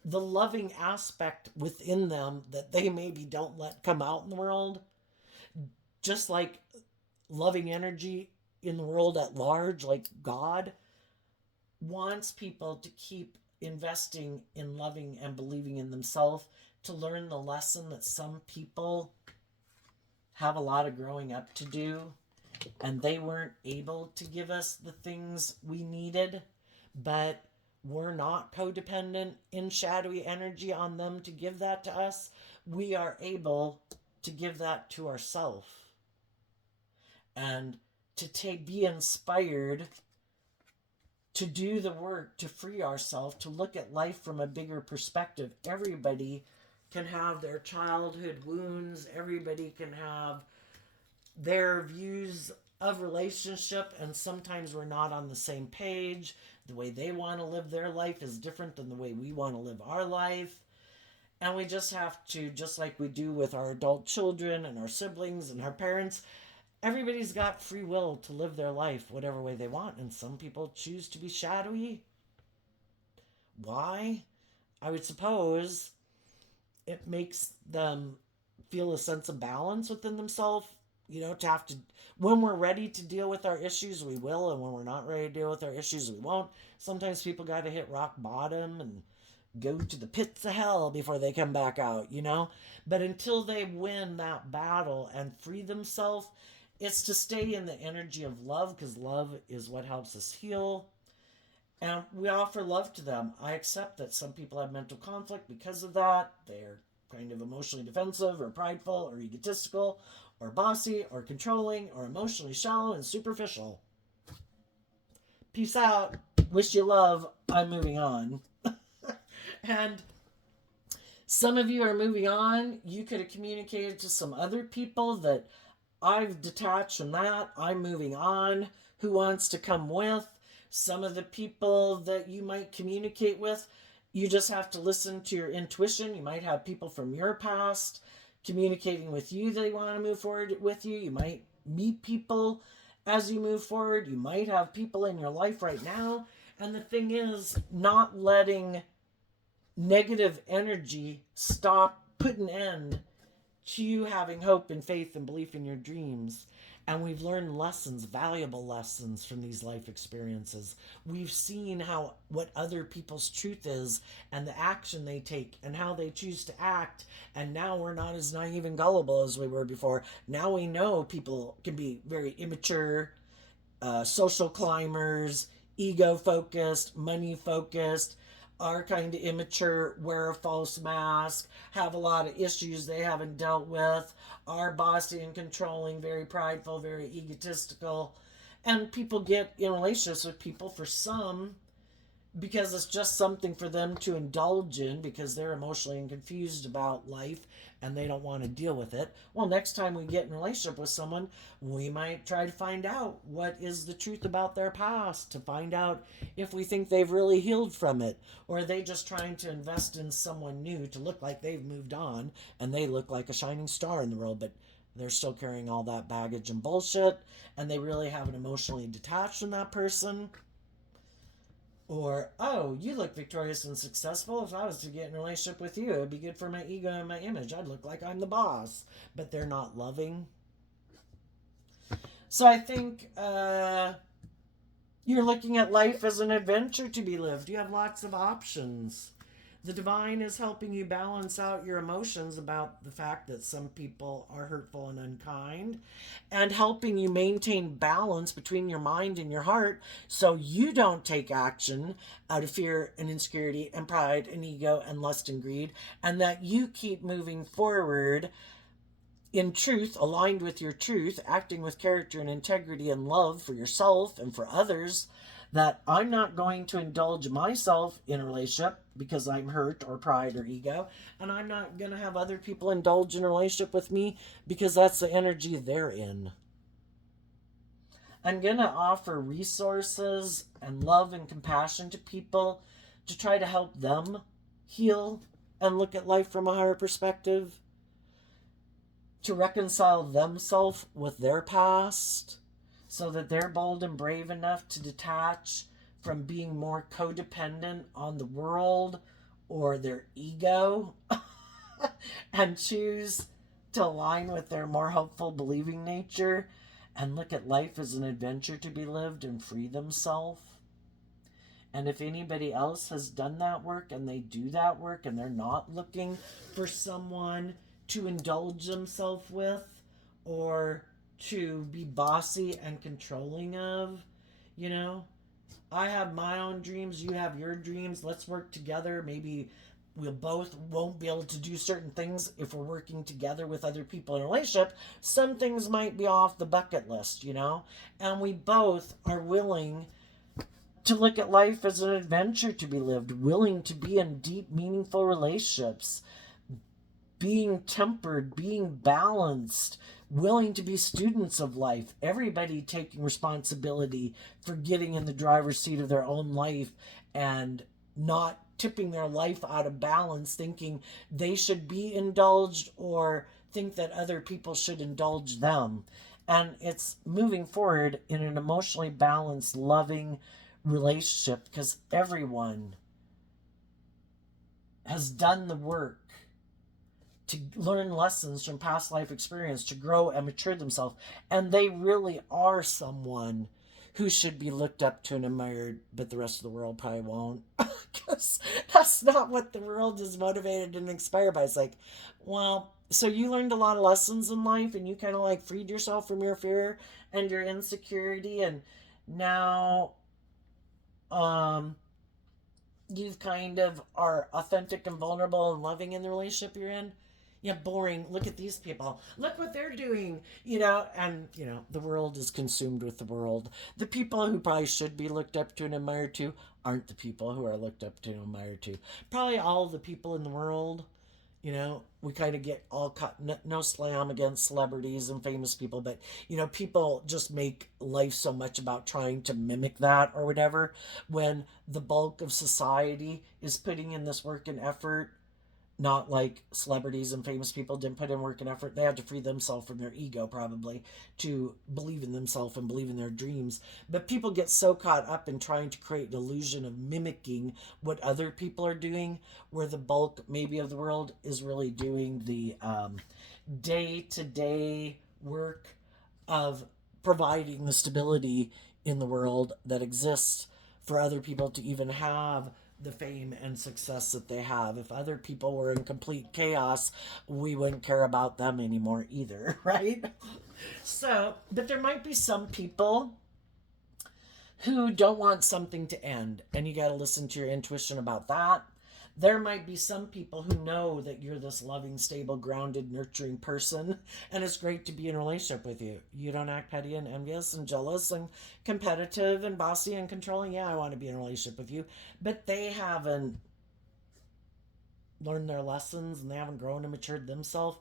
the loving aspect within them that they maybe don't let come out in the world. Just like loving energy in the world at large, like God wants people to keep investing in loving and believing in themselves, to learn the lesson that some people have a lot of growing up to do, and they weren't able to give us the things we needed, but we're not codependent in shadowy energy on them to give that to us. We are able to give that to ourselves, and to be inspired to do the work to free ourselves, to look at life from a bigger perspective. Everybody can have their childhood wounds, everybody can have their views of relationship, and sometimes we're not on the same page. The way they want to live their life is different than the way we want to live our life. And we just have to, just like we do with our adult children and our siblings and our parents, everybody's got free will to live their life whatever way they want. And some people choose to be shadowy. Why? I would suppose it makes them feel a sense of balance within themselves. To have to, when we're ready to deal with our issues, we will, and when we're not ready to deal with our issues, we won't. Sometimes people got to hit rock bottom and go to the pits of hell before they come back out. But until they win that battle and free themselves, it's to stay in the energy of love, because love is what helps us heal. And we offer love to them. I accept that some people have mental conflict because of that. They're kind of emotionally defensive or prideful or egotistical or bossy or controlling or emotionally shallow and superficial. Peace out. Wish you love. I'm moving on. And some of you are moving on. You could have communicated to some other people that I've detached from that. I'm moving on. Who wants to come with? Some of the people that you might communicate with, you just have to listen to your intuition. You might have people from your past communicating with you, they want to move forward with you. You might meet people as you move forward. You might have people in your life right now. And the thing is, not letting negative energy put an end to you having hope and faith and belief in your dreams. And we've learned lessons, valuable lessons from these life experiences. We've seen what other people's truth is and the action they take and how they choose to act. And now we're not as naive and gullible as we were before. Now we know people can be very immature, social climbers, ego focused, money focused, are kind of immature, wear a false mask, have a lot of issues they haven't dealt with, are bossy and controlling, very prideful, very egotistical. And people get in relationships with people, for some, because it's just something for them to indulge in because they're emotionally confused about life and they don't want to deal with it. Well, next time we get in a relationship with someone, we might try to find out what is the truth about their past, to find out if we think they've really healed from it, or are they just trying to invest in someone new to look like they've moved on and they look like a shining star in the world, but they're still carrying all that baggage and bullshit, and they really haven't emotionally detached from that person. Or, oh, you look victorious and successful. If I was to get in a relationship with you, it would be good for my ego and my image. I'd look like I'm the boss. But they're not loving. So I think You're looking at life as an adventure to be lived. You have lots of options. The divine is helping you balance out your emotions about the fact that some people are hurtful and unkind, and helping you maintain balance between your mind and your heart so you don't take action out of fear and insecurity and pride and ego and lust and greed, and that you keep moving forward in truth, aligned with your truth, acting with character and integrity and love for yourself and for others. That I'm not going to indulge myself in a relationship because I'm hurt or pride or ego, and I'm not going to have other people indulge in a relationship with me because that's the energy they're in. I'm going to offer resources and love and compassion to people to try to help them heal and look at life from a higher perspective, to reconcile themselves with their past so that they're bold and brave enough to detach from being more codependent on the world or their ego and choose to align with their more hopeful, believing nature and look at life as an adventure to be lived and free themselves. And if anybody else has done that work and they do that work and they're not looking for someone to indulge themselves with or to be bossy and controlling of, you know, I have my own dreams, you have your dreams, let's work together. Maybe we'll both won't be able to do certain things if we're working together with other people in a relationship. Some things might be off the bucket list, you know, and we both are willing to look at life as an adventure to be lived, willing to be in deep, meaningful relationships, being tempered, being balanced, willing to be students of life, everybody taking responsibility for getting in the driver's seat of their own life and not tipping their life out of balance, thinking they should be indulged or think that other people should indulge them. And it's moving forward in an emotionally balanced, loving relationship because everyone has done the work to learn lessons from past life experience, to grow and mature themselves. And they really are someone who should be looked up to and admired, but the rest of the world probably won't. Because that's not what the world is motivated and inspired by. It's like, well, so you learned a lot of lessons in life and you kind of like freed yourself from your fear and your insecurity, and now you kind of are authentic and vulnerable and loving in the relationship you're in. Yeah, boring. Look at these people. Look what they're doing. And the world is consumed with the world. The people who probably should be looked up to and admired to aren't the people who are looked up to and admired to. Probably all the people in the world, we kind of get all cut. No slam against celebrities and famous people, but people just make life so much about trying to mimic that or whatever, when the bulk of society is putting in this work and effort. Not like celebrities and famous people didn't put in work and effort. They had to free themselves from their ego, probably, to believe in themselves and believe in their dreams. But people get so caught up in trying to create an illusion of mimicking what other people are doing, where the bulk, maybe, of the world is really doing the day to day work of providing the stability in the world that exists for other people to even have the fame and success that they have. If other people were in complete chaos, we wouldn't care about them anymore either, right? So, but there might be some people who don't want something to end, and you got to listen to your intuition about that. There might be some people who know that you're this loving, stable, grounded, nurturing person, and it's great to be in a relationship with you. You don't act petty and envious and jealous and competitive and bossy and controlling. Yeah, I want to be in a relationship with you, but they haven't learned their lessons and they haven't grown and matured themselves.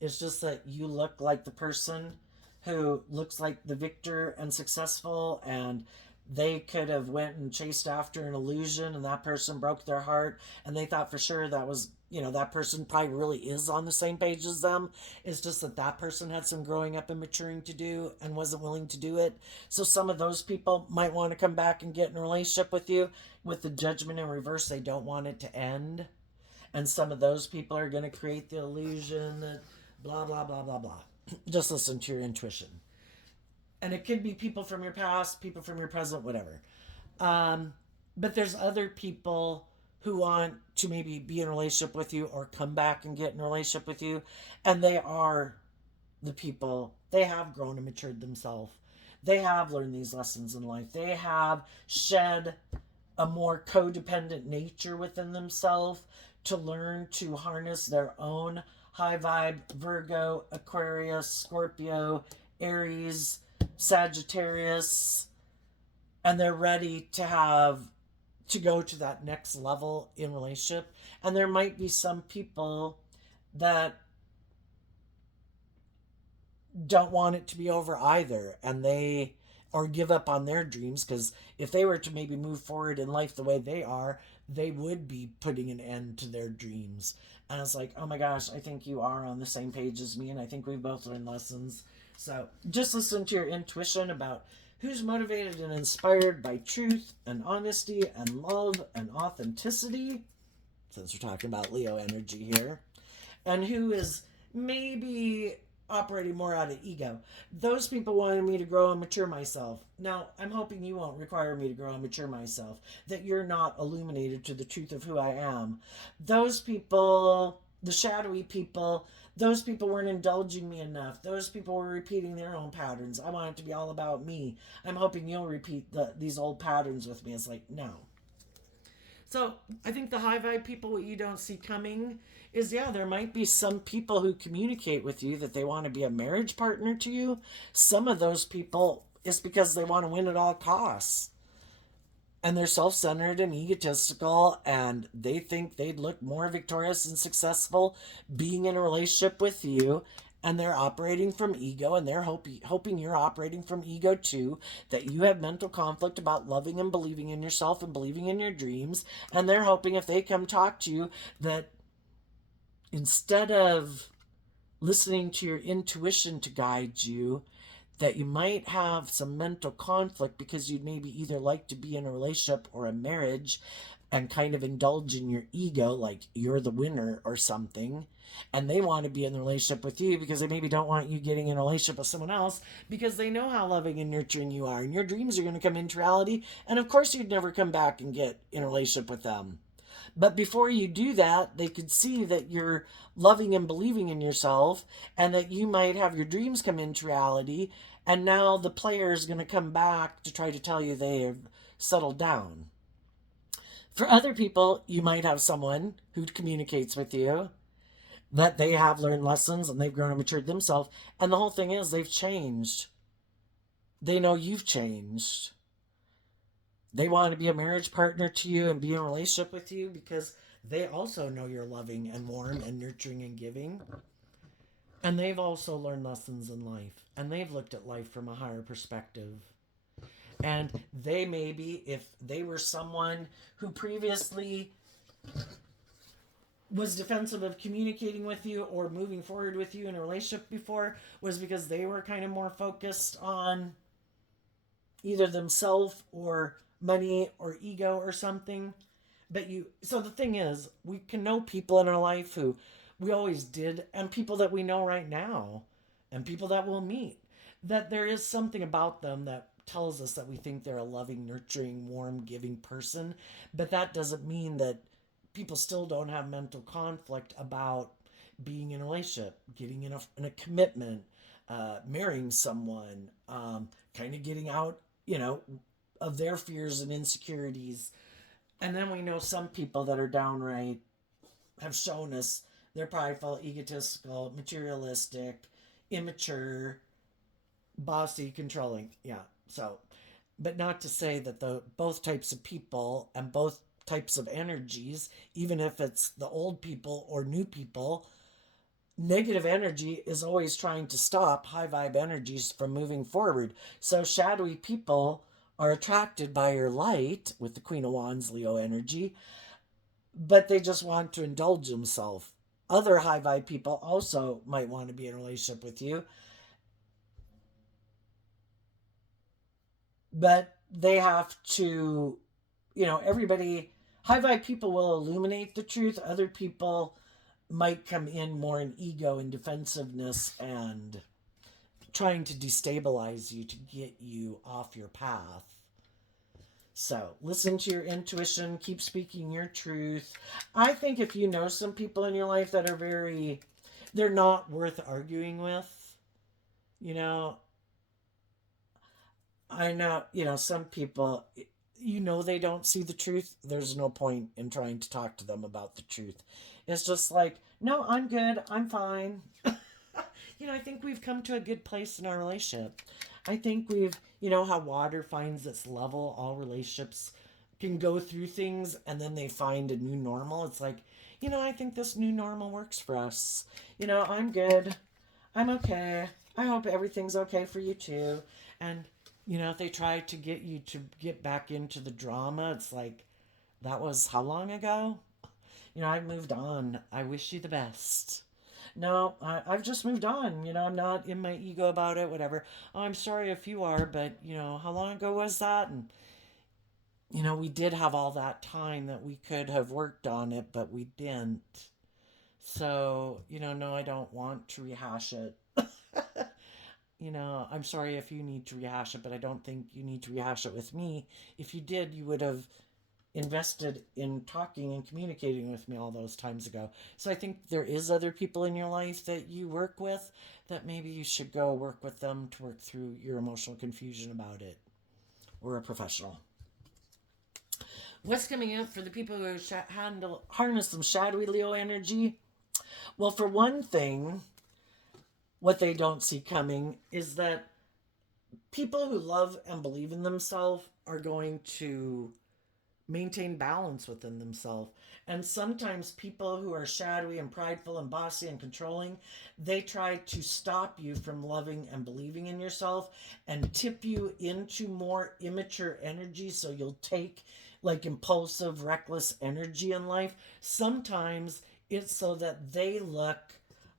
It's just that you look like the person who looks like the victor and successful, and they could have went and chased after an illusion and that person broke their heart, and they thought for sure that was, that person probably really is on the same page as them. It's just that that person had some growing up and maturing to do and wasn't willing to do it. So some of those people might want to come back and get in a relationship with you with the judgment in reverse. They don't want it to end. And some of those people are going to create the illusion that blah, blah, blah, blah, blah. Just listen to your intuition. And it could be people from your past, people from your present, whatever. Um, but there's other people who want to maybe be in a relationship with you or come back and get in a relationship with you. And they are the people, they have grown and matured themselves. They have learned these lessons in life. They have shed a more codependent nature within themselves to learn to harness their own high vibe Virgo, Aquarius, Scorpio, Aries, Sagittarius, and they're ready to have to go to that next level in relationship. And there might be some people that don't want it to be over either, and they or give up on their dreams, because if they were to maybe move forward in life the way they are, they would be putting an end to their dreams. And it's like, oh my gosh, I think you are on the same page as me, and I think we've both learned lessons. So just listen to your intuition about who's motivated and inspired by truth and honesty and love and authenticity, since we're talking about Leo energy here, and who is maybe operating more out of ego. Those people wanted me to grow and mature myself. Now, I'm hoping you won't require me to grow and mature myself, that you're not illuminated to the truth of who I am. Those people, the shadowy people, those people weren't indulging me enough. Those people were repeating their own patterns. I want it to be all about me. I'm hoping you'll repeat these old patterns with me. It's like, no. So I think the high vibe people, what you don't see coming is, yeah, there might be some people who communicate with you that they want to be a marriage partner to you. Some of those people, it's because they want to win at all costs. And they're self centered and egotistical, and they think they'd look more victorious and successful being in a relationship with you. And they're operating from ego, and they're hoping you're operating from ego too, that you have mental conflict about loving and believing in yourself and believing in your dreams. And they're hoping if they come talk to you that instead of listening to your intuition to guide you, that you might have some mental conflict because you'd maybe either like to be in a relationship or a marriage and kind of indulge in your ego, like you're the winner or something. And they want to be in a relationship with you because they maybe don't want you getting in a relationship with someone else, because they know how loving and nurturing you are. And your dreams are going to come into reality. And of course, you'd never come back and get in a relationship with them. But before you do that, they could see that you're loving and believing in yourself, and that you might have your dreams come into reality. And now the player is going to come back to try to tell you they have settled down. For other people, you might have someone who communicates with you that they have learned lessons and they've grown and matured themselves. And the whole thing is they've changed. They know you've changed. They want to be a marriage partner to you and be in a relationship with you because they also know you're loving and warm and nurturing and giving. And they've also learned lessons in life. And they've looked at life from a higher perspective. And they maybe, if they were someone who previously was defensive of communicating with you or moving forward with you in a relationship before, was because they were kind of more focused on either themselves or money or ego or something. But so the thing is, we can know people in our life who we always did, and people that we know right now, and people that we'll meet, that there is something about them that tells us that we think they're a loving, nurturing, warm, giving person. But that doesn't mean that people still don't have mental conflict about being in a relationship, getting in a commitment, marrying someone, kind of getting out, of their fears and insecurities. And then we know some people that are downright have shown us they're prideful, egotistical, materialistic, immature, bossy, controlling. Yeah. So, but not to say that the both types of people and both types of energies, even if it's the old people or new people, negative energy is always trying to stop high vibe energies from moving forward. So shadowy people are attracted by your light with the Queen of Wands, Leo energy, but they just want to indulge themselves. Other high vibe people also might want to be in a relationship with you, but they have to, everybody, high vibe people will illuminate the truth. Other people might come in more in ego and defensive,ness and trying to destabilize you to get you off your path. So listen to your intuition, keep speaking your truth. I think if you know some people in your life that are they're not worth arguing with, you know, I know, some people, they don't see the truth. There's no point in trying to talk to them about the truth. It's just like, no, I'm good. I'm fine. I think we've come to a good place in our relationship. I think how water finds its level, all relationships can go through things and then they find a new normal. It's like, I think this new normal works for us. I'm good. I'm okay. I hope everything's okay for you too. And, if they try to get you to get back into the drama, it's like, that was how long ago? I've moved on. I wish you the best. No, I've just moved on. I'm not in my ego about it, whatever. Oh, I'm sorry if you are, but, how long ago was that? And, we did have all that time that we could have worked on it, but we didn't. So, no, I don't want to rehash it. I'm sorry if you need to rehash it, but I don't think you need to rehash it with me. If you did, you would have invested in talking and communicating with me all those times ago. So I think there is other people in your life that you work with that maybe you should go work with them to work through your emotional confusion about it, or a professional. What's coming up for the people who harness some shadowy Leo energy? Well, for one thing, what they don't see coming is that people who love and believe in themselves are going to maintain balance within themselves. And sometimes people who are shadowy and prideful and bossy and controlling, they try to stop you from loving and believing in yourself and tip you into more immature energy, so you'll take like impulsive, reckless energy in life. Sometimes it's so that they look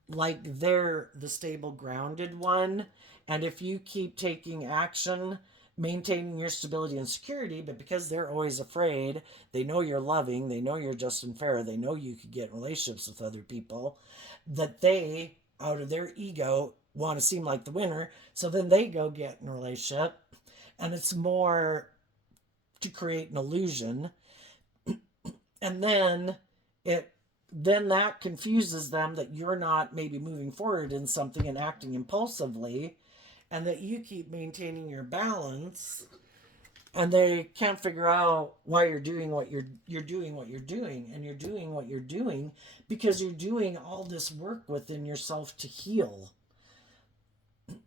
like they're the stable, grounded one. And if you keep taking action, maintaining your stability and security, but because they're always afraid, they know you're loving, they know you're just and fair, they know you could get in relationships with other people, that they, out of their ego, want to seem like the winner. So then they go get in a relationship. And it's more to create an illusion. And then that confuses them that you're not maybe moving forward in something and acting impulsively, and that you keep maintaining your balance, and they can't figure out why you're doing what you're doing what you're doing, and you're doing what you're doing because you're doing all this work within yourself to heal.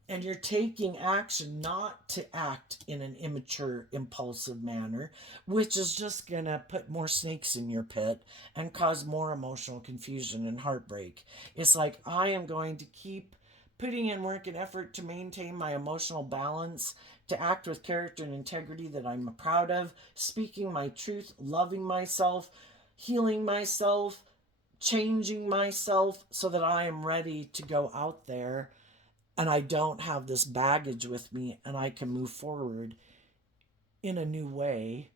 And you're taking action not to act in an immature, impulsive manner, which is just going to put more snakes in your pit and cause more emotional confusion and heartbreak. It's like, I am going to keep putting in work and effort to maintain my emotional balance, to act with character and integrity that I'm proud of, speaking my truth, loving myself, healing myself, changing myself so that I am ready to go out there and I don't have this baggage with me, and I can move forward in a new way,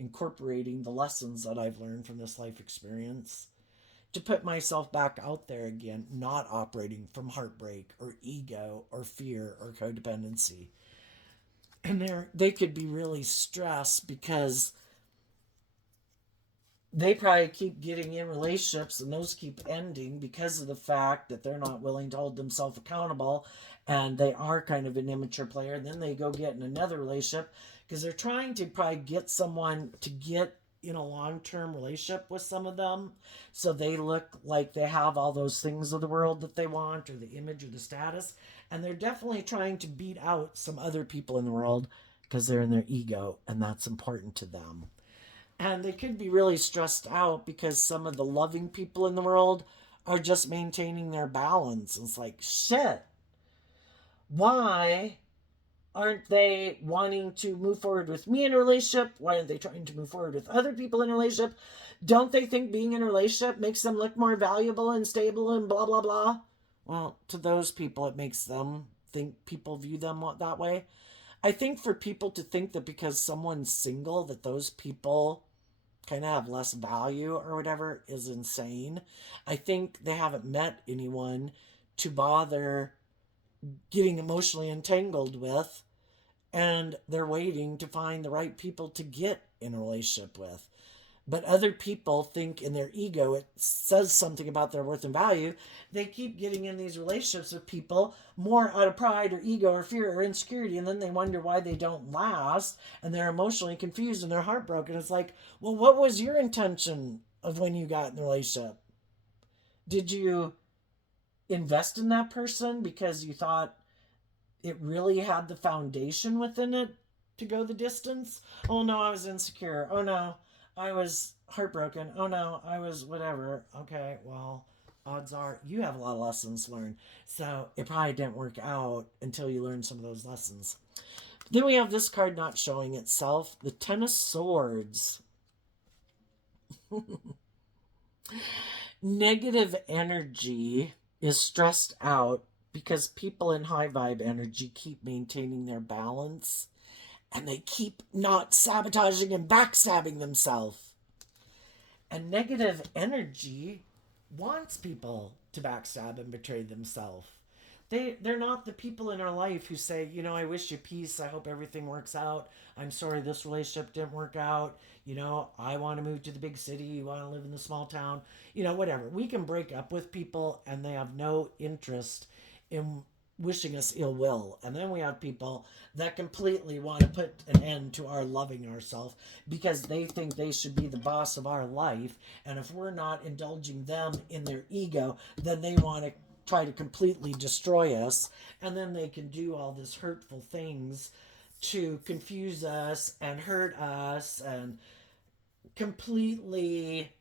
incorporating the lessons that I've learned from this life experience to put myself back out there again, not operating from heartbreak or ego or fear or codependency. And they could be really stressed because they probably keep getting in relationships and those keep ending because of the fact that they're not willing to hold themselves accountable, and they are kind of an immature player. And then they go get in another relationship because they're trying to probably get someone to get in a long-term relationship with some of them, so they look like they have all those things of the world that they want, or the image or the status. And they're definitely trying to beat out some other people in the world because they're in their ego and that's important to them. And they could be really stressed out because some of the loving people in the world are just maintaining their balance. It's like, shit, why aren't they wanting to move forward with me in a relationship? Why aren't they trying to move forward with other people in a relationship? Don't they think being in a relationship makes them look more valuable and stable and blah, blah, blah? Well, to those people, it makes them think people view them that way. I think for people to think that because someone's single, that those people kind of have less value or whatever is insane. I think they haven't met anyone to bother getting emotionally entangled with, and they're waiting to find the right people to get in a relationship with. But other people think in their ego it says something about their worth and value. They keep getting in these relationships with people more out of pride or ego or fear or insecurity, and then they wonder why they don't last, and they're emotionally confused and they're heartbroken. It's like, well, what was your intention of when you got in the relationship? Did you invest in that person because you thought it really had the foundation within it to go the distance? Oh no, I was insecure. Oh no, I was heartbroken. Oh no, I was whatever. Okay, well, odds are you have a lot of lessons learned. So it probably didn't work out until you learned some of those lessons. Then we have this card not showing itself, the Ten of Swords. Negative energy is stressed out because people in high vibe energy keep maintaining their balance and they keep not sabotaging and backstabbing themselves. And negative energy wants people to backstab and betray themselves. They're not the people in our life who say, you know, I wish you peace. I hope everything works out. I'm sorry this relationship didn't work out. You know, I want to move to the big city. You want to live in the small town. You know, whatever. We can break up with people and they have no interest in wishing us ill will. And then we have people that completely want to put an end to our loving ourselves because they think they should be the boss of our life. And if we're not indulging them in their ego, then they want to try to completely destroy us. And then they can do all this hurtful things to confuse us and hurt us and completely,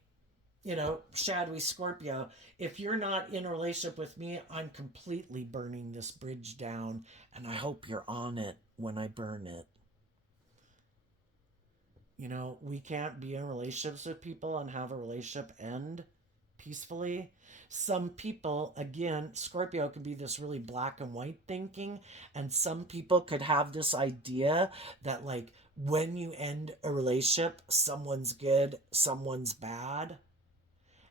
you know, shadowy Scorpio. If you're not in a relationship with me, I'm completely burning this bridge down, and I hope you're on it when I burn it. You know, we can't be in relationships with people and have a relationship end peacefully. Some people, again, Scorpio could be this really black and white thinking, and some people could have this idea that, like, when you end a relationship, someone's good, someone's bad.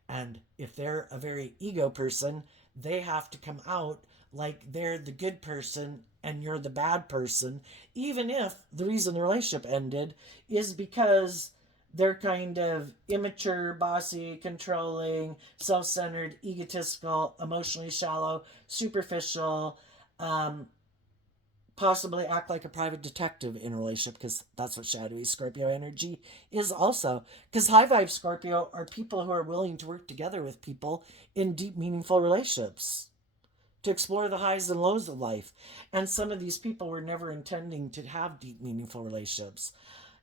And if they're a very ego person, they have to come out like they're the good person and you're the bad person, even if the reason the relationship ended is because they're kind of immature, bossy, controlling, self centered, egotistical, emotionally shallow, superficial, um, possibly act like a private detective in a relationship, because that's what shadowy Scorpio energy is also. Because high vibe Scorpio are people who are willing to work together with people in deep, meaningful relationships to explore the highs and lows of life. And some of these people were never intending to have deep, meaningful relationships.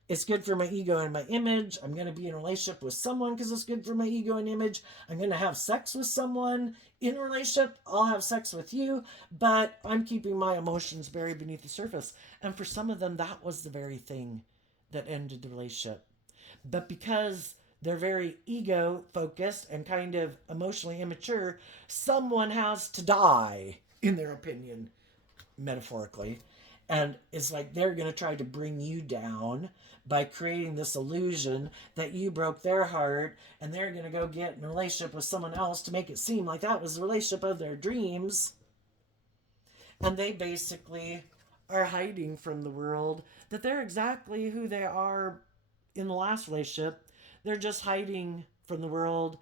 It's good for my ego and my image. I'm going to be in a relationship with someone because it's good for my ego and image. I'm going to have sex with someone in a relationship. I'll have sex with you, but I'm keeping my emotions buried beneath the surface. And for some of them, that was the very thing that ended the relationship. But because they're very ego focused and kind of emotionally immature, someone has to die, in their opinion, metaphorically. And it's like they're going to try to bring you down by creating this illusion that you broke their heart, and they're going to go get in a relationship with someone else to make it seem like that was the relationship of their dreams. And they basically are hiding from the world that they're exactly who they are in the last relationship. They're just hiding from the world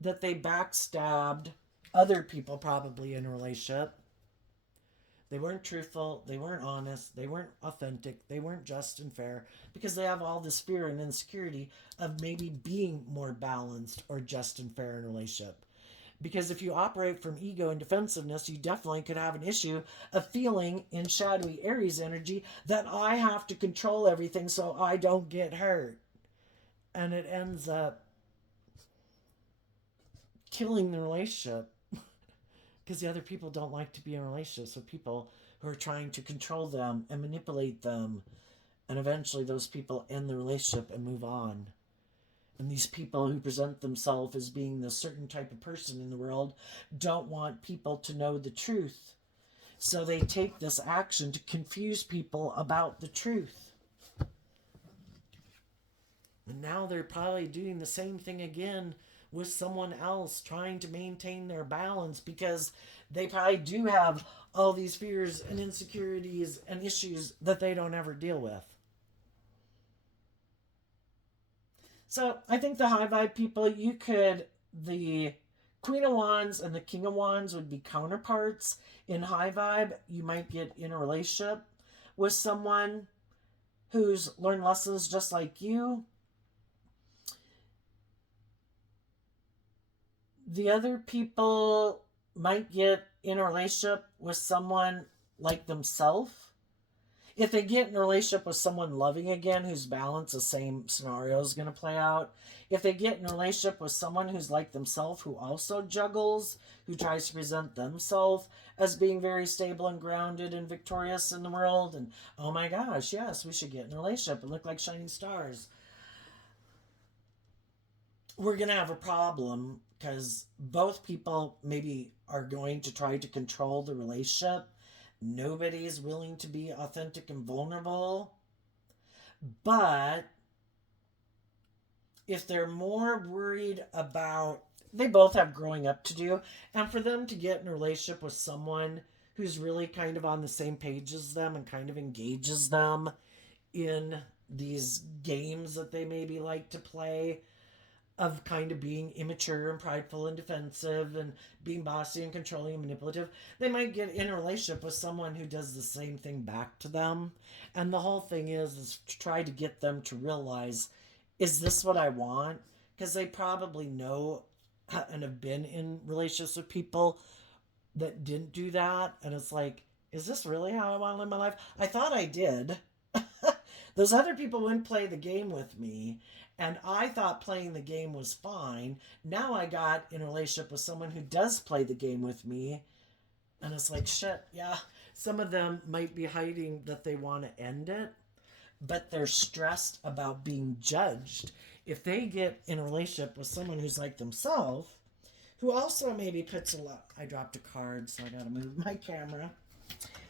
that they backstabbed other people, probably in a relationship. They weren't truthful, they weren't honest, they weren't authentic, they weren't just and fair because they have all this fear and insecurity of maybe being more balanced or just and fair in a relationship. Because if you operate from ego and defensiveness, you definitely could have an issue of feeling in shadowy Aries energy that I have to control everything so I don't get hurt. And it ends up killing the relationship because the other people don't like to be in relationships with people who are trying to control them and manipulate them. And eventually those people end the relationship and move on. And these people who present themselves as being this certain type of person in the world don't want people to know the truth. So they take this action to confuse people about the truth. And now they're probably doing the same thing again with someone else, trying to maintain their balance because they probably do have all these fears and insecurities and issues that they don't ever deal with. So I think the high vibe people, the Queen of Wands and the King of Wands would be counterparts. In high vibe, you might get in a relationship with someone who's learned lessons just like you. The other people might get in a relationship with someone like themselves. If they get in a relationship with someone loving again, who's balanced, the same scenario is going to play out. If they get in a relationship with someone who's like themselves, who also juggles, who tries to present themselves as being very stable and grounded and victorious in the world, and oh my gosh, yes, we should get in a relationship and look like shining stars, we're going to have a problem because both people maybe are going to try to control the relationship. Nobody is willing to be authentic and vulnerable. But if they're more worried about, they both have growing up to do, and for them to get in a relationship with someone who's really kind of on the same page as them and kind of engages them in these games that they maybe like to play, of kind of being immature and prideful and defensive and being bossy and controlling and manipulative, they might get in a relationship with someone who does the same thing back to them. And the whole thing is to try to get them to realize, is this what I want? Because they probably know and have been in relationships with people that didn't do that. And it's like, is this really how I want to live my life? I thought I did. Those other people wouldn't play the game with me, and I thought playing the game was fine. Now I got in a relationship with someone who does play the game with me, and it's like, shit, yeah. Some of them might be hiding that they want to end it, but they're stressed about being judged. If they get in a relationship with someone who's like themselves, who also maybe puts a lot. I dropped a card, so I gotta move my camera.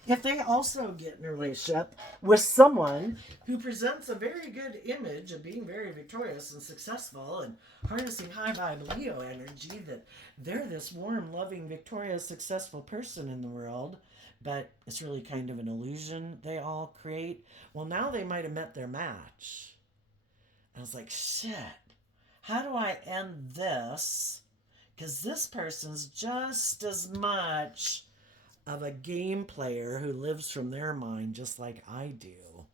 If they also get in a relationship with someone who presents a very good image of being very victorious and successful and harnessing high vibe Leo energy, that they're this warm, loving, victorious, successful person in the world, but it's really kind of an illusion they all create, well, now they might have met their match. I was like, shit, how do I end this? Because this person's just as much of a game player who lives from their mind just like I do.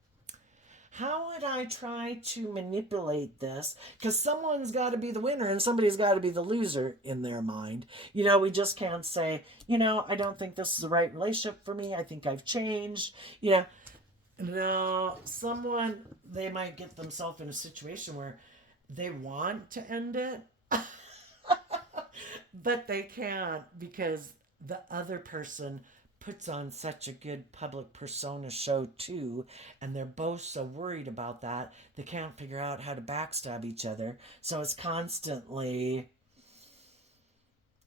How would I try to manipulate this? Because someone's got to be the winner and somebody's got to be the loser in their mind. You know, we just can't say, you know, I don't think this is the right relationship for me. I think I've changed. You know, no, someone, they might get themselves in a situation where they want to end it, but they can't because the other person puts on such a good public persona show too, and they're both so worried about that they can't figure out how to backstab each other, so it's constantly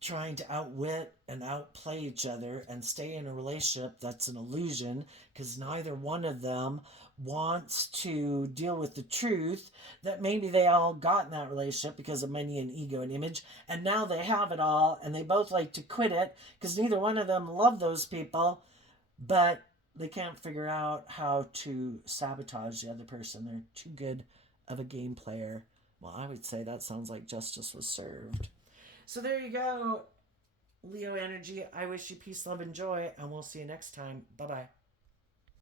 trying to outwit and outplay each other and stay in a relationship that's an illusion because neither one of them wants to deal with the truth that maybe they all got in that relationship because of money and ego and image, and now they have it all and they both like to quit it because neither one of them love those people, but they can't figure out how to sabotage the other person. They're too good of a game player. Well, I would say that sounds like justice was served. So there you go, Leo energy. I wish you peace, love, and joy, and we'll see you next time. Bye bye.